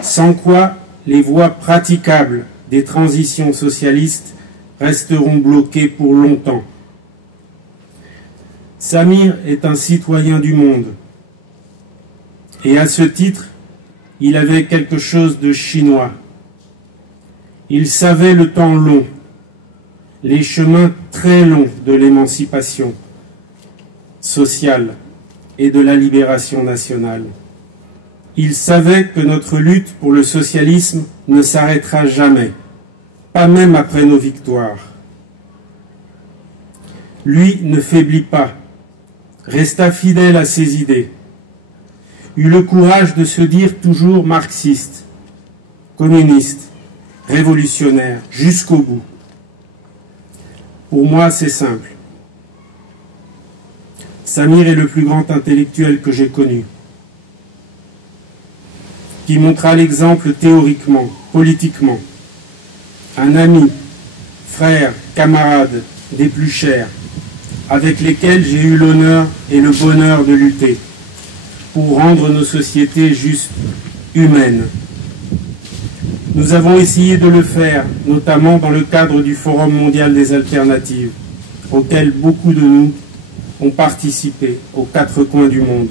sans quoi les voies praticables des transitions socialistes resteront bloquées pour longtemps. Samir est un citoyen du monde, et à ce titre, il avait quelque chose de chinois. Il savait le temps long, les chemins très longs de l'émancipation sociale et de la libération nationale. Il savait que notre lutte pour le socialisme ne s'arrêtera jamais, pas même après nos victoires. Lui ne faiblit pas, resta fidèle à ses idées, eut le courage de se dire toujours marxiste, communiste, révolutionnaire, jusqu'au bout. Pour moi, c'est simple. Samir est le plus grand intellectuel que j'ai connu, qui montra l'exemple théoriquement, politiquement. Un ami, frère, camarade des plus chers, avec lesquels j'ai eu l'honneur et le bonheur de lutter pour rendre nos sociétés justes, humaines. Nous avons essayé de le faire, notamment dans le cadre du Forum mondial des alternatives, auquel beaucoup de nous ont participé aux quatre coins du monde.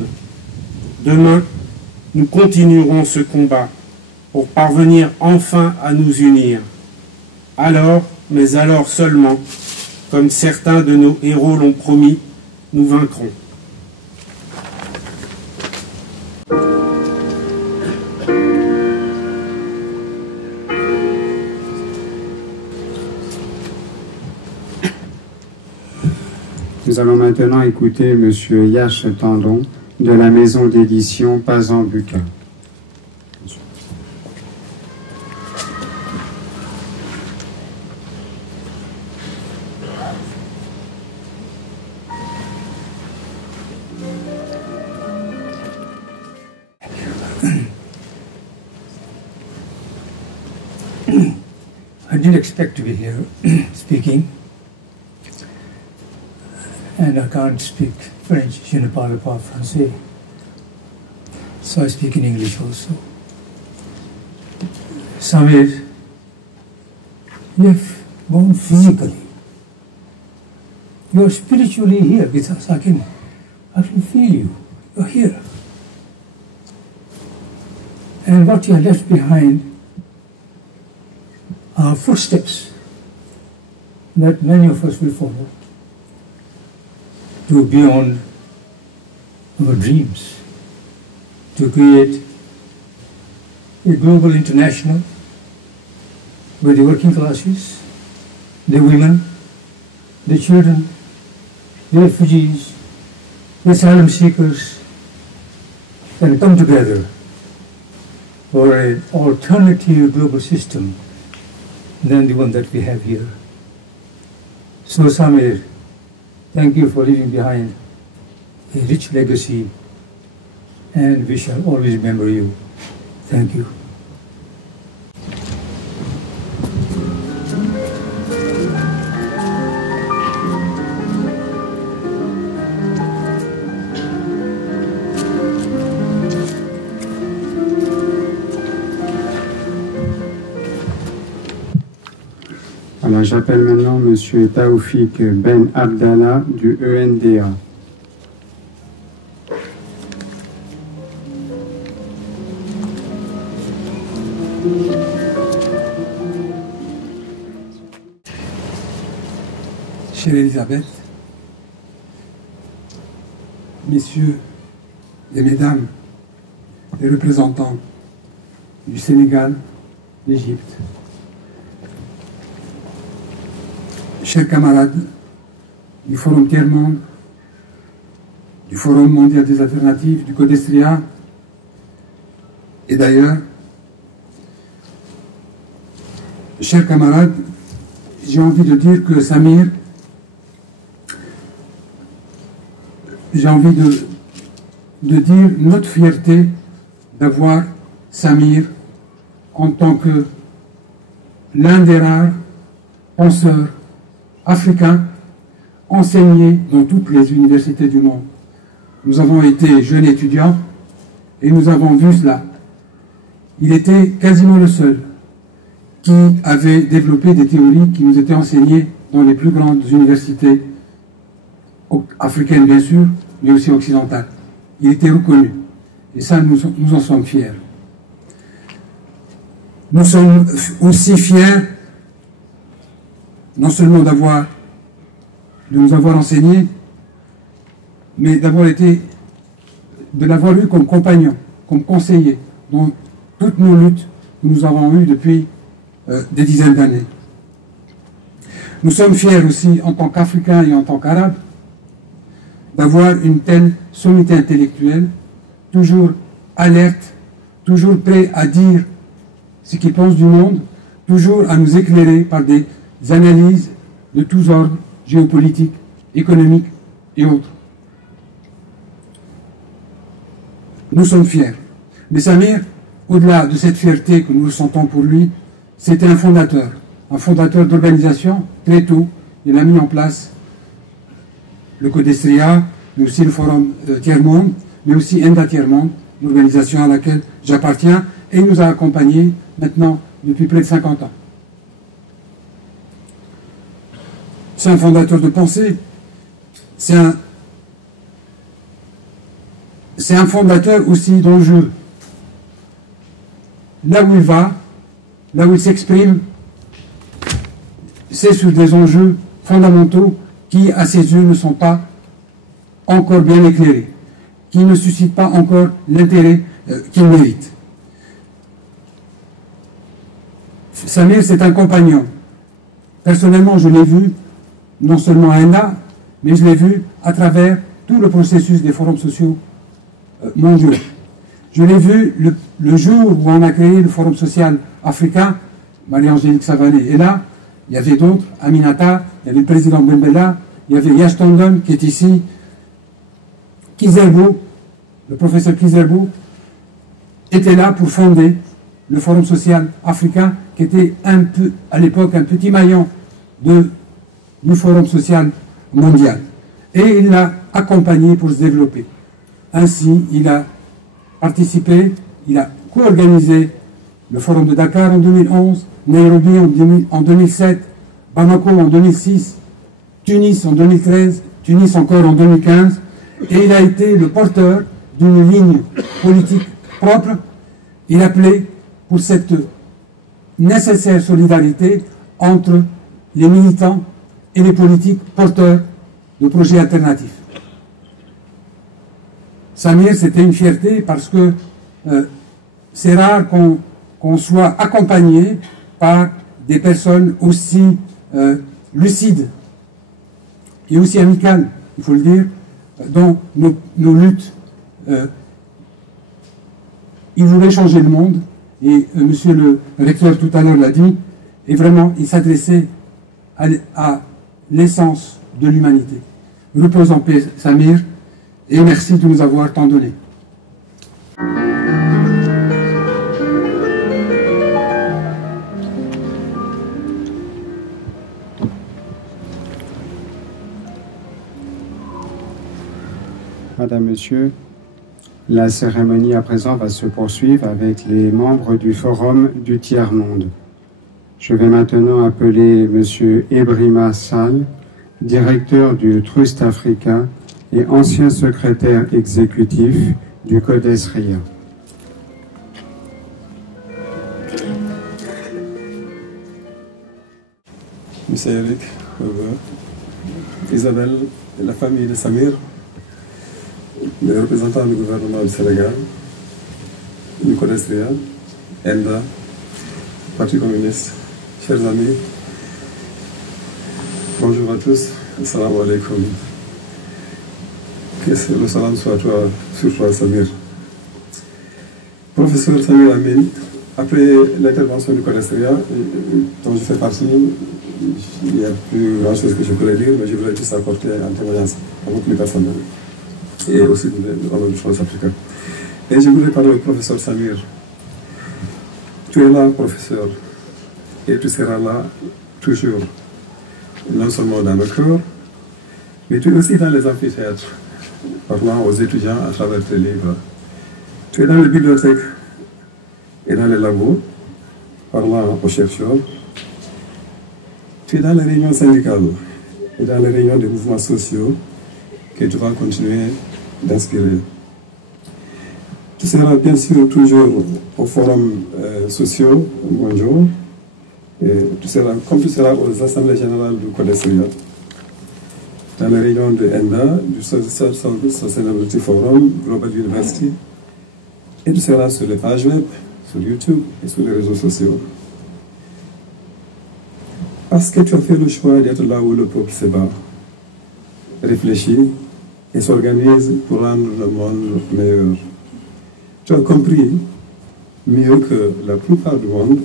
Demain, nous continuerons ce combat pour parvenir enfin à nous unir. Alors, mais alors seulement, comme certains de nos héros l'ont promis, nous vaincrons. Nous allons maintenant écouter M. Yash Tandon, de la maison d'édition Pas en Bucquin. I didn't expect to be here speaking, and I can't speak French, je ne parle pas français, so I speak in English also. Samir, you have gone physically. You are spiritually here with us. I can feel you. You are here. And what you have left behind are footsteps that many of us will follow to beyond our dreams, to create a global international where the working classes, the women, the children, the refugees, the asylum seekers can come together for an alternative global system than the one that we have here. So Samir, thank you for leaving behind a rich legacy, and we shall always remember you. Thank you. Alors j'appelle maintenant M. Taoufik Ben Abdallah du ENDA. Chère Elisabeth, messieurs et mesdames, les représentants du Sénégal, d'Égypte, chers camarades du Forum Tiers-Monde, du Forum mondial des alternatives, du Codestria et d'ailleurs, chers camarades, j'ai envie de dire que Samir, j'ai envie de dire notre fierté d'avoir Samir en tant que l'un des rares penseurs africains enseignés dans toutes les universités du monde. Nous avons été jeunes étudiants et nous avons vu cela. Il était quasiment le seul qui avait développé des théories qui nous étaient enseignées dans les plus grandes universités africaines bien sûr, mais aussi occidentales. Il était reconnu. Et ça, nous en sommes fiers. Nous sommes aussi fiers, non seulement de nous avoir enseigné, mais de l'avoir eu comme compagnon, comme conseiller, dans toutes nos luttes que nous avons eues depuis des dizaines d'années. Nous sommes fiers aussi, en tant qu'Africains et en tant qu'Arabes, d'avoir une telle sommité intellectuelle, toujours alerte, toujours prêt à dire ce qu'ils pensent du monde, toujours à nous éclairer par des analyses de tous ordres, géopolitiques, économiques et autres. Nous sommes fiers. Mais Samir, au-delà de cette fierté que nous ressentons pour lui, c'était un fondateur d'organisation. Très tôt, il a mis en place le Codestria, mais aussi le Forum Tiers-Monde, mais aussi ENDA Tiers-Monde, l'organisation à laquelle j'appartiens, et il nous a accompagnés maintenant depuis près de 50 ans. C'est un fondateur de pensée, c'est un fondateur aussi d'enjeux. Là où il va, là où il s'exprime, c'est sur des enjeux fondamentaux qui, à ses yeux, ne sont pas encore bien éclairés, qui ne suscitent pas encore l'intérêt qu'il mérite. Samir, c'est un compagnon. Personnellement, je l'ai vu, non seulement à ENDA, mais je l'ai vu à travers tout le processus des forums sociaux mondiaux. Je l'ai vu le jour où on a créé le Forum social africain, Marie-Angélique Savané. Et là, il y avait d'autres, Aminata, il y avait le président Bembella, il y avait Yash Tondon qui est ici, Kizerbo, le professeur Kizerbo, était là pour fonder le Forum social africain, qui était un peu, à l'époque, un petit maillon du Forum social mondial. Et il l'a accompagné pour se développer. Ainsi, il a participé, il a co-organisé le Forum de Dakar en 2011, Nairobi en 2007, Bamako en 2006, Tunis en 2013, Tunis encore en 2015, et il a été le porteur d'une ligne politique propre. Il appelait pour cette nécessaire solidarité entre les militants et les politiques porteurs de projets alternatifs. Samir, c'était une fierté parce que c'est rare qu'on soit accompagné par des personnes aussi lucides et aussi amicales, il faut le dire, dans nos luttes. Il voulait changer le monde, et monsieur le recteur tout à l'heure l'a dit, et vraiment, il s'adressait à l'essence de l'humanité. Repose en paix, Samir, et merci de nous avoir tant donné. Madame, Monsieur, la cérémonie à présent va se poursuivre avec les membres du Forum du Tiers-Monde. Je vais maintenant appeler Monsieur Ebrima Sall, directeur du Trust Africa et ancien secrétaire exécutif du Codes RIA. Monsieur Eric, Isabelle et la famille de Samir, les représentants du gouvernement du Sénégal, du Codes RIA, ENDA, Parti communiste, chers amis, bonjour à tous, assalamu alaikum. Que le salam soit sur toi, Samir. Professeur Samir Amin, après l'intervention du Codes RIA, dont je fais partie, il n'y a plus grand chose que je pourrais dire, mais je voudrais juste apporter un témoignage un peu plus personnel. Et aussi dans le France africain. Et je voulais parler au professeur Samir. Tu es là, professeur, et tu seras là toujours, non seulement dans le cœur, mais tu es aussi dans les amphithéâtres, parlant aux étudiants à travers tes livres. Tu es dans les bibliothèques et dans les labos, parlant aux chercheurs. Tu es dans les réunions syndicales et dans les réunions des mouvements sociaux que tu vas continuer d'inspirer. Tu seras bien sûr toujours au forum sociaux mondiaux, et comme tu seras aux assemblées générales du Codes RIA, dans les réunions de ENDA, du Sustainability Forum, Global University, et tu seras sur les pages web, sur YouTube et sur les réseaux sociaux. Parce que tu as fait le choix d'être là où le peuple se bat, réfléchit et s'organise pour rendre le monde meilleur. Tu as compris, mieux que la plupart du monde,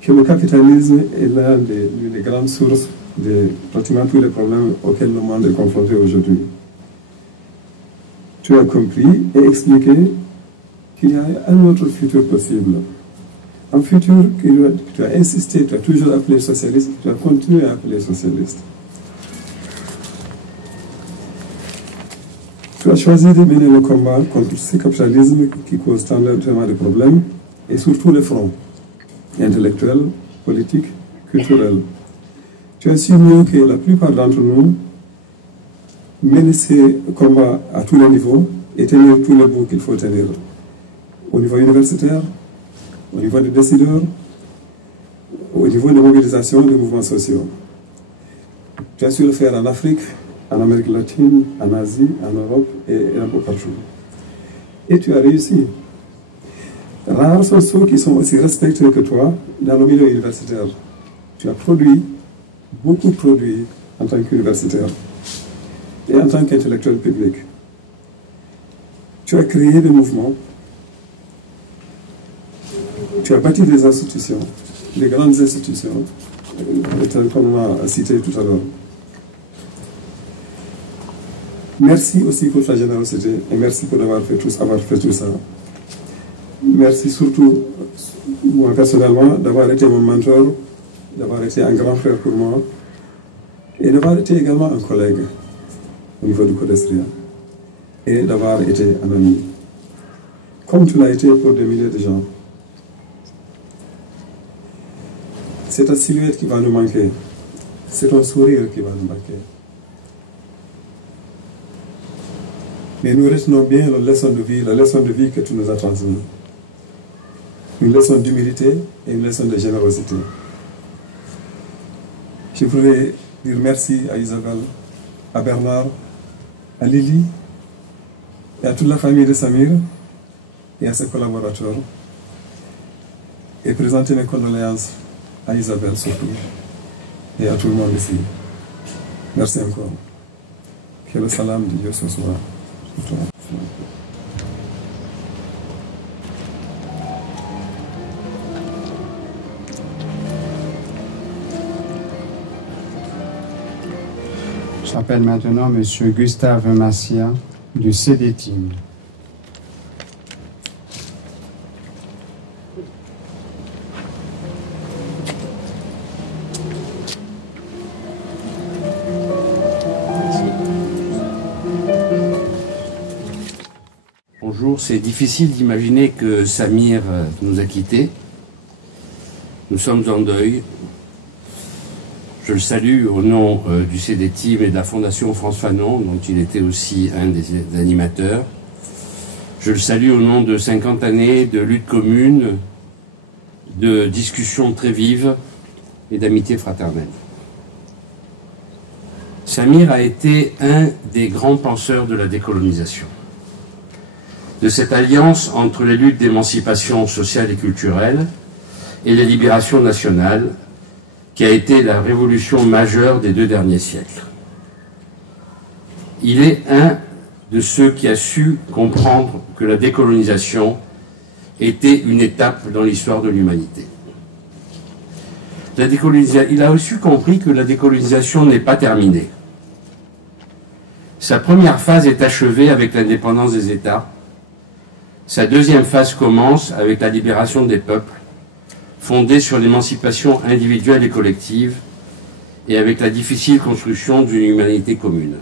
que le capitalisme est l'une des grandes sources de pratiquement tous les problèmes auxquels le monde est confronté aujourd'hui. Tu as compris et expliqué qu'il y a un autre futur possible. Un futur que tu as insisté, tu as toujours appelé socialiste, tu as continué à appeler socialiste. Tu as choisi de mener le combat contre ce capitalisme qui cause tant de problèmes, et sur tous les fronts, intellectuels, politiques, culturels. Tu as su mieux que la plupart d'entre nous mener ces combats à tous les niveaux et tenir tous les bouts qu'il faut tenir. Au niveau universitaire, au niveau des décideurs, au niveau de mobilisation des mouvements sociaux. Tu as su le faire en Afrique, en Amérique latine, en Asie, en Europe et un peu partout. Et tu as réussi. Rares sont ceux qui sont aussi respectés que toi dans le milieu universitaire. Tu as produit, beaucoup produit en tant qu'universitaire et en tant qu'intellectuel public. Tu as créé des mouvements, tu as bâti des institutions, des grandes institutions, comme on a cité tout à l'heure. Merci aussi pour ta générosité et merci pour avoir fait tout ça. Merci surtout, moi personnellement, d'avoir été mon mentor, d'avoir été un grand frère pour moi et d'avoir été également un collègue au niveau du Codestria et d'avoir été un ami, comme tu l'as été pour des milliers de gens. C'est ta silhouette qui va nous manquer, c'est ton sourire qui va nous manquer. Mais nous retenons bien la leçon de vie que tu nous as transmise. Une leçon d'humilité et une leçon de générosité. Je voudrais dire merci à Isabelle, à Bernard, à Lily et à toute la famille de Samir et à ses collaborateurs et présenter mes condoléances à Isabelle surtout et à tout le monde ici. Merci encore. Que le salam de Dieu ce soir. J'appelle maintenant M. Gustave Massia du CDTIM. Bonjour, c'est difficile d'imaginer que Samir nous a quittés. Nous sommes en deuil. Je le salue au nom du CDTIM et de la Fondation France Fanon, dont il était aussi un des animateurs. Je le salue au nom de 50 années de lutte commune, de discussions très vives et d'amitié fraternelle. Samir a été un des grands penseurs de la décolonisation, de cette alliance entre les luttes d'émancipation sociale et culturelle et les libérations nationales, qui a été la révolution majeure des 2 derniers siècles. Il est un de ceux qui a su comprendre que la décolonisation était une étape dans l'histoire de l'humanité. Il a aussi compris que la décolonisation n'est pas terminée. Sa première phase est achevée avec l'indépendance des États. Sa deuxième phase commence avec la libération des peuples, fondée sur l'émancipation individuelle et collective, et avec la difficile construction d'une humanité commune.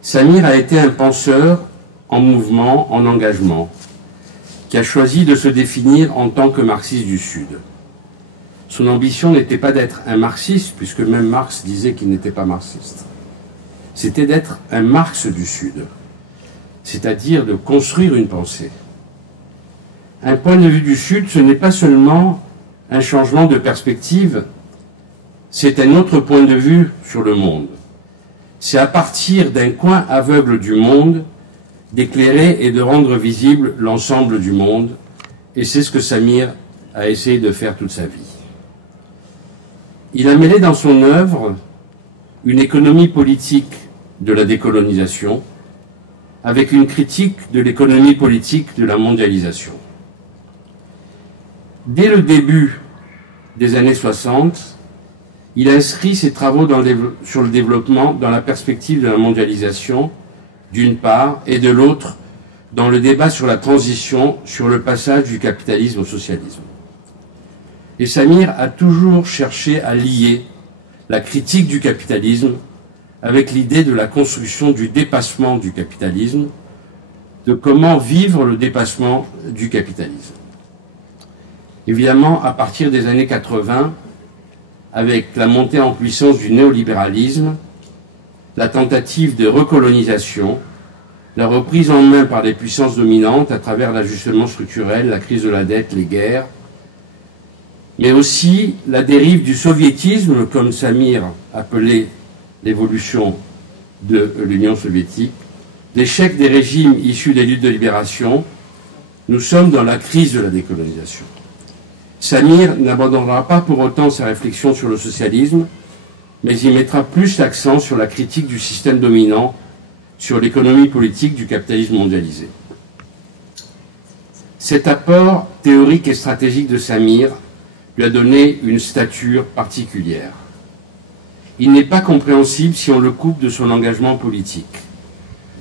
Samir a été un penseur en mouvement, en engagement, qui a choisi de se définir en tant que marxiste du Sud. Son ambition n'était pas d'être un marxiste, puisque même Marx disait qu'il n'était pas marxiste. C'était d'être un Marx du Sud, c'est-à-dire de construire une pensée. Un point de vue du Sud, ce n'est pas seulement un changement de perspective, c'est un autre point de vue sur le monde. C'est à partir d'un coin aveugle du monde d'éclairer et de rendre visible l'ensemble du monde, et c'est ce que Samir a essayé de faire toute sa vie. Il a mêlé dans son œuvre une économie politique de la décolonisation avec une critique de l'économie politique de la mondialisation. Dès le début des années 60, il a inscrit ses travaux sur le développement dans la perspective de la mondialisation, d'une part, et de l'autre, dans le débat sur la transition, sur le passage du capitalisme au socialisme. Et Samir a toujours cherché à lier la critique du capitalisme avec l'idée de la construction du dépassement du capitalisme, de comment vivre le dépassement du capitalisme. Évidemment, à partir des années 80, avec la montée en puissance du néolibéralisme, la tentative de recolonisation, la reprise en main par les puissances dominantes à travers l'ajustement structurel, la crise de la dette, les guerres, mais aussi la dérive du soviétisme, comme Samir appelait l'évolution de l'Union soviétique, l'échec des régimes issus des luttes de libération. Nous sommes dans la crise de la décolonisation. Samir n'abandonnera pas pour autant sa réflexion sur le socialisme, mais il mettra plus l'accent sur la critique du système dominant sur l'économie politique du capitalisme mondialisé. Cet apport théorique et stratégique de Samir lui a donné une stature particulière. Il n'est pas compréhensible si on le coupe de son engagement politique,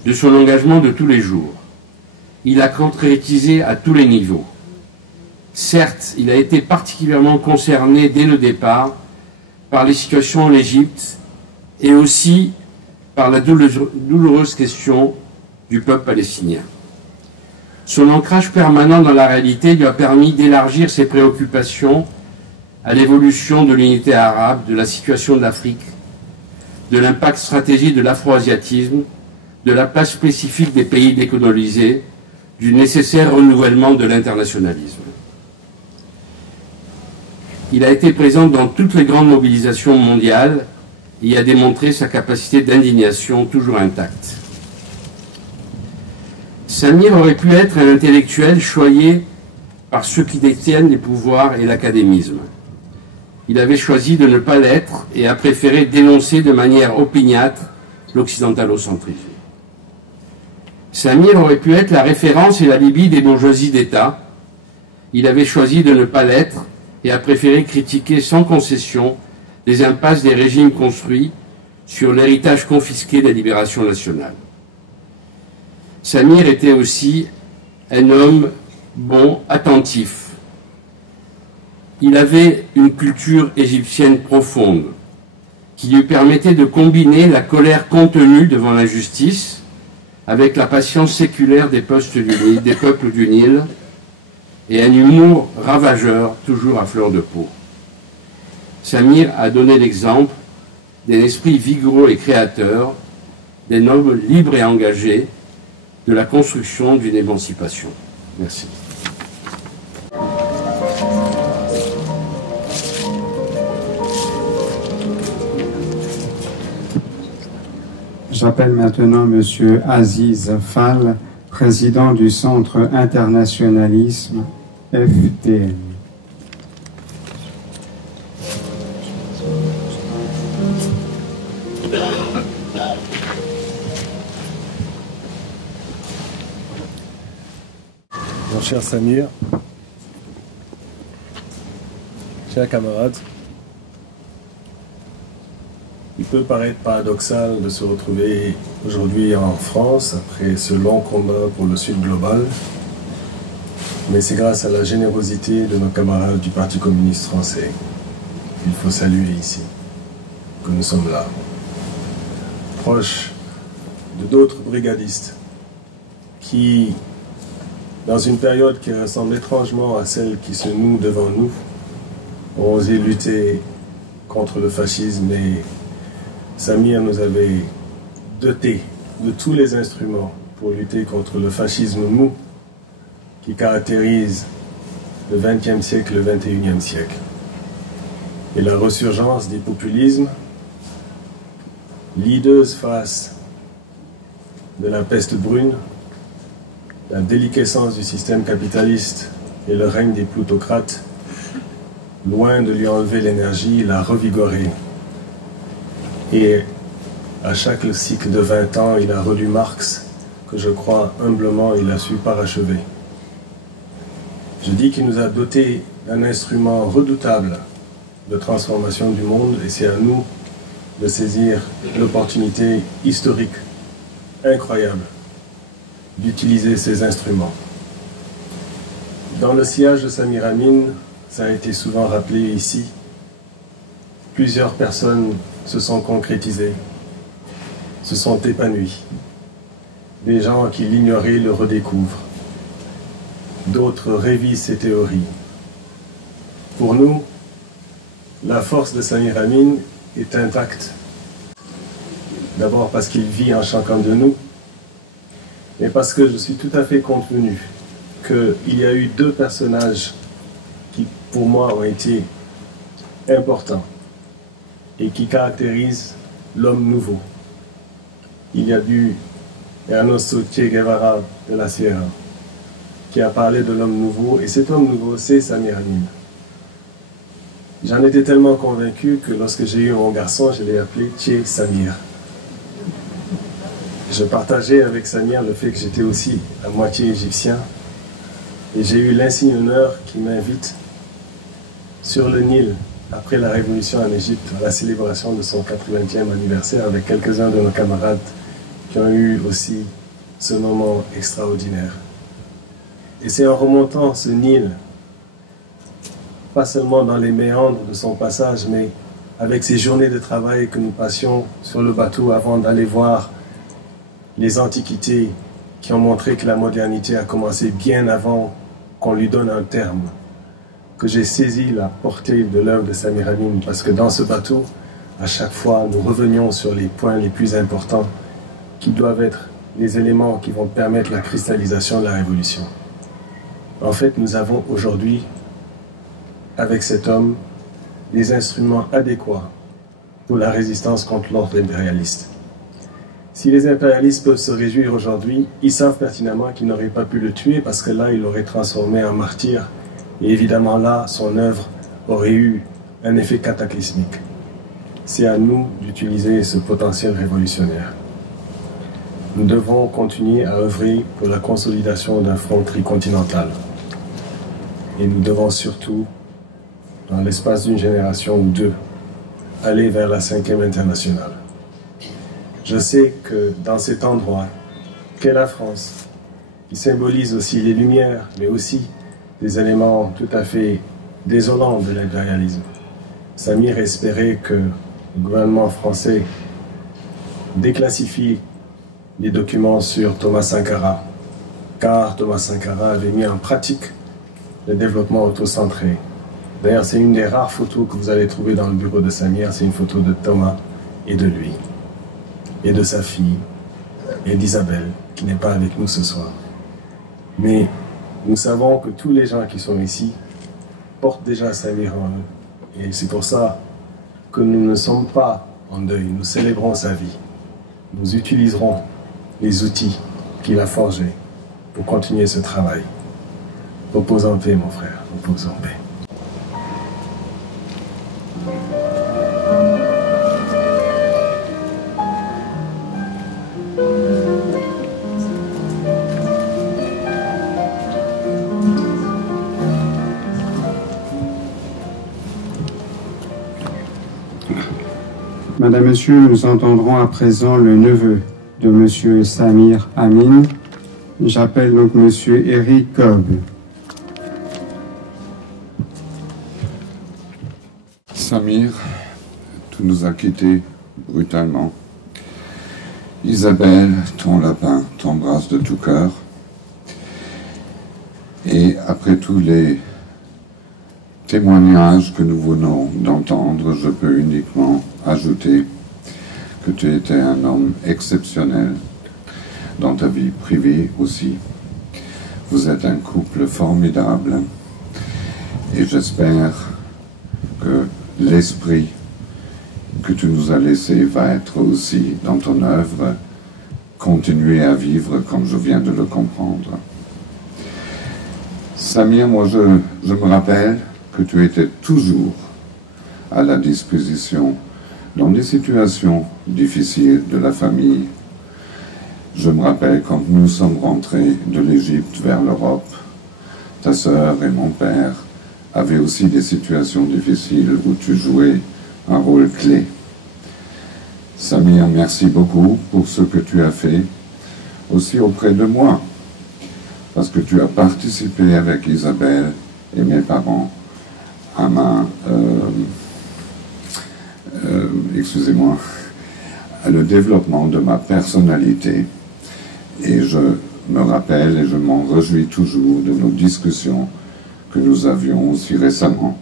de son engagement de tous les jours. Il a concrétisé à tous les niveaux. Certes, il a été particulièrement concerné dès le départ par les situations en Égypte et aussi par la douloureuse question du peuple palestinien. Son ancrage permanent dans la réalité lui a permis d'élargir ses préoccupations à l'évolution de l'unité arabe, de la situation de l'Afrique, de l'impact stratégique de l'afro-asiatisme, de la place spécifique des pays décolonisés, du nécessaire renouvellement de l'internationalisme. Il a été présent dans toutes les grandes mobilisations mondiales et a démontré sa capacité d'indignation toujours intacte. Samir aurait pu être un intellectuel choyé par ceux qui détiennent les pouvoirs et l'académisme. Il avait choisi de ne pas l'être et a préféré dénoncer de manière opiniâtre l'occidentalocentrisme. Samir aurait pu être la référence et l'alibi des bourgeoisies d'État. Il avait choisi de ne pas l'être et a préféré critiquer sans concession les impasses des régimes construits sur l'héritage confisqué des libérations nationales. Samir était aussi un homme bon, attentif. Il avait une culture égyptienne profonde qui lui permettait de combiner la colère contenue devant l'injustice avec la patience séculaire des peuples du Nil et un humour ravageur toujours à fleur de peau. Samir a donné l'exemple d'un esprit vigoureux et créateur, d'un homme libre et engagé, de la construction d'une émancipation. Merci. J'appelle maintenant M. Aziz Fall, président du Centre Internationalisme FTN. Mon cher Samir, chers camarades, il peut paraître paradoxal de se retrouver aujourd'hui en France après ce long combat pour le Sud global, mais c'est grâce à la générosité de nos camarades du Parti communiste français qu'il faut saluer ici, que nous sommes là, proches de d'autres brigadistes qui, dans une période qui ressemble étrangement à celle qui se noue devant nous, ont osé lutter contre le fascisme et Samir nous avait dotés de tous les instruments pour lutter contre le fascisme mou qui caractérise le XXe siècle et le XXIe siècle. Et la ressurgence des populismes, l'hideuse face de la peste brune, la déliquescence du système capitaliste et le règne des plutocrates, loin de lui enlever l'énergie, l'a revigoré. Et à chaque cycle de 20 ans, il a relu Marx, que je crois humblement il a su parachever. Je dis qu'il nous a dotés d'un instrument redoutable de transformation du monde et c'est à nous de saisir l'opportunité historique incroyable d'utiliser ces instruments. Dans le sillage de Samir Amin, ça a été souvent rappelé ici, plusieurs personnes se sont concrétisées, se sont épanouies. Des gens qui l'ignoraient le redécouvrent. D'autres révisent ces théories. Pour nous, la force de Samir Amin est intacte. D'abord parce qu'il vit en chacun de nous, mais parce que je suis tout à fait convenu qu'il y a eu deux personnages qui, pour moi, ont été importants et qui caractérisent l'homme nouveau. Il y a eu Ernesto Che Guevara de la Sierra qui a parlé de l'homme nouveau, et cet homme nouveau, c'est Samir Amin. J'en étais tellement convaincu que lorsque j'ai eu mon garçon, je l'ai appelé Che Samir. je partageais avec Samir le fait que j'étais aussi à moitié égyptien. Et j'ai eu l'insigne honneur qui m'invite sur le Nil, après la révolution en Égypte, à la célébration de son 80e anniversaire avec quelques-uns de nos camarades qui ont eu aussi ce moment extraordinaire. Et c'est en remontant ce Nil, pas seulement dans les méandres de son passage, mais avec ces journées de travail que nous passions sur le bateau avant d'aller voir les antiquités qui ont montré que la modernité a commencé bien avant qu'on lui donne un terme, que j'ai saisi la portée de l'œuvre de Samir Amin, parce que dans ce bateau, à chaque fois, nous revenions sur les points les plus importants qui doivent être les éléments qui vont permettre la cristallisation de la révolution. En fait, nous avons aujourd'hui, avec cet homme, les instruments adéquats pour la résistance contre l'ordre impérialiste. Si les impérialistes peuvent se réjouir aujourd'hui, ils savent pertinemment qu'ils n'auraient pas pu le tuer parce que là, il l'aurait transformé en martyr. Et évidemment là, son œuvre aurait eu un effet cataclysmique. C'est à nous d'utiliser ce potentiel révolutionnaire. Nous devons continuer à œuvrer pour la consolidation d'un front tricontinental. Et nous devons surtout, dans l'espace d'une génération ou deux, aller vers la 5e internationale. Je sais que dans cet endroit, qu'est la France, qui symbolise aussi les Lumières, mais aussi des éléments tout à fait désolants de l'impérialisme, Samir espérait que le gouvernement français déclassifie les documents sur Thomas Sankara, car Thomas Sankara avait mis en pratique le développement autocentré. D'ailleurs, c'est une des rares photos que vous allez trouver dans le bureau de Samir, c'est une photo de Thomas et de lui, et de sa fille, et d'Isabelle, qui n'est pas avec nous ce soir. Mais nous savons que tous les gens qui sont ici portent déjà Samir en eux. Et c'est pour ça que nous ne sommes pas en deuil, nous célébrons sa vie. Nous utiliserons les outils qu'il a forgés pour continuer ce travail. Repose en paix, mon frère, repose en paix. Madame, Monsieur, nous entendrons à présent le neveu de Monsieur Samir Amin. J'appelle donc Monsieur Eric Cobb. Samir, tu nous as quittés brutalement. Isabelle, ton lapin, t'embrasse de tout cœur. Et après tous les témoignages que nous venons d'entendre, je peux uniquement ajouter que tu étais un homme exceptionnel dans ta vie privée aussi. Vous êtes un couple formidable et j'espère que l'esprit que tu nous as laissé va être aussi dans ton œuvre, continuer à vivre comme je viens de le comprendre. Samir, moi je me rappelle que tu étais toujours à la disposition dans des situations difficiles de la famille. Je me rappelle quand nous sommes rentrés de l'Égypte vers l'Europe, ta sœur et mon père avaient aussi des situations difficiles où tu jouais un rôle clé. Samir, merci beaucoup pour ce que tu as fait, aussi auprès de moi, parce que tu as participé avec Isabelle et mes parents à ma, excusez-moi, à le développement de ma personnalité. Et je me rappelle et je m'en réjouis toujours de nos discussions que nous avions aussi récemment.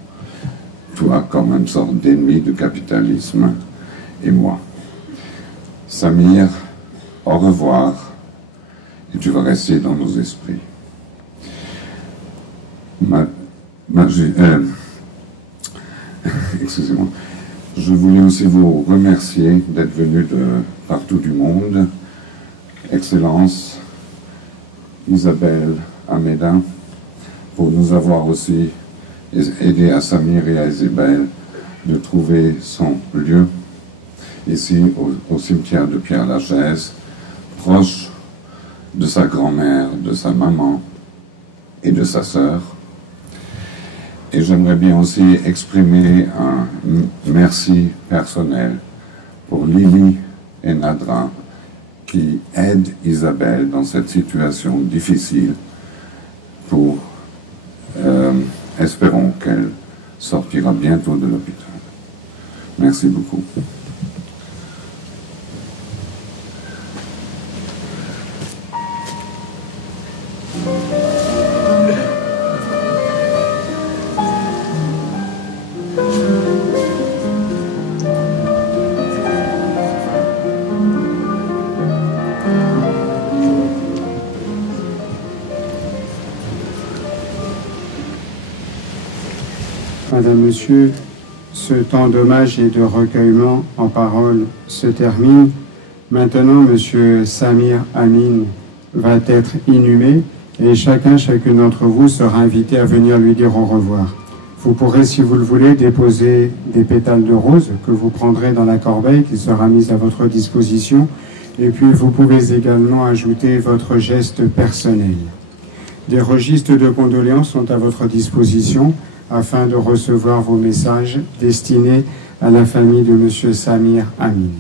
Toi comme une sorte d'ennemi du capitalisme et moi. Samir, au revoir et tu vas rester dans nos esprits. Excusez-moi. Je voulais aussi vous remercier d'être venus de partout du monde. Excellence, Isabelle Ameda, pour nous avoir aussi aidé à Samir et à Isabelle de trouver son lieu ici au cimetière de Père-Lachaise, proches de sa grand-mère, de sa maman et de sa sœur. Et j'aimerais bien aussi exprimer un merci personnel pour Lily et Nadra qui aident Isabelle dans cette situation difficile pour, espérons qu'elle sortira bientôt de l'hôpital. Merci beaucoup. Madame, Monsieur, ce temps d'hommage et de recueillement en paroles se termine. Maintenant, Monsieur Samir Amin va être inhumé et chacune d'entre vous sera invité à venir lui dire au revoir. Vous pourrez, si vous le voulez, déposer des pétales de rose que vous prendrez dans la corbeille qui sera mise à votre disposition. Et puis, vous pouvez également ajouter votre geste personnel. Des registres de condoléances sont à votre disposition afin de recevoir vos messages destinés à la famille de M. Samir Amin.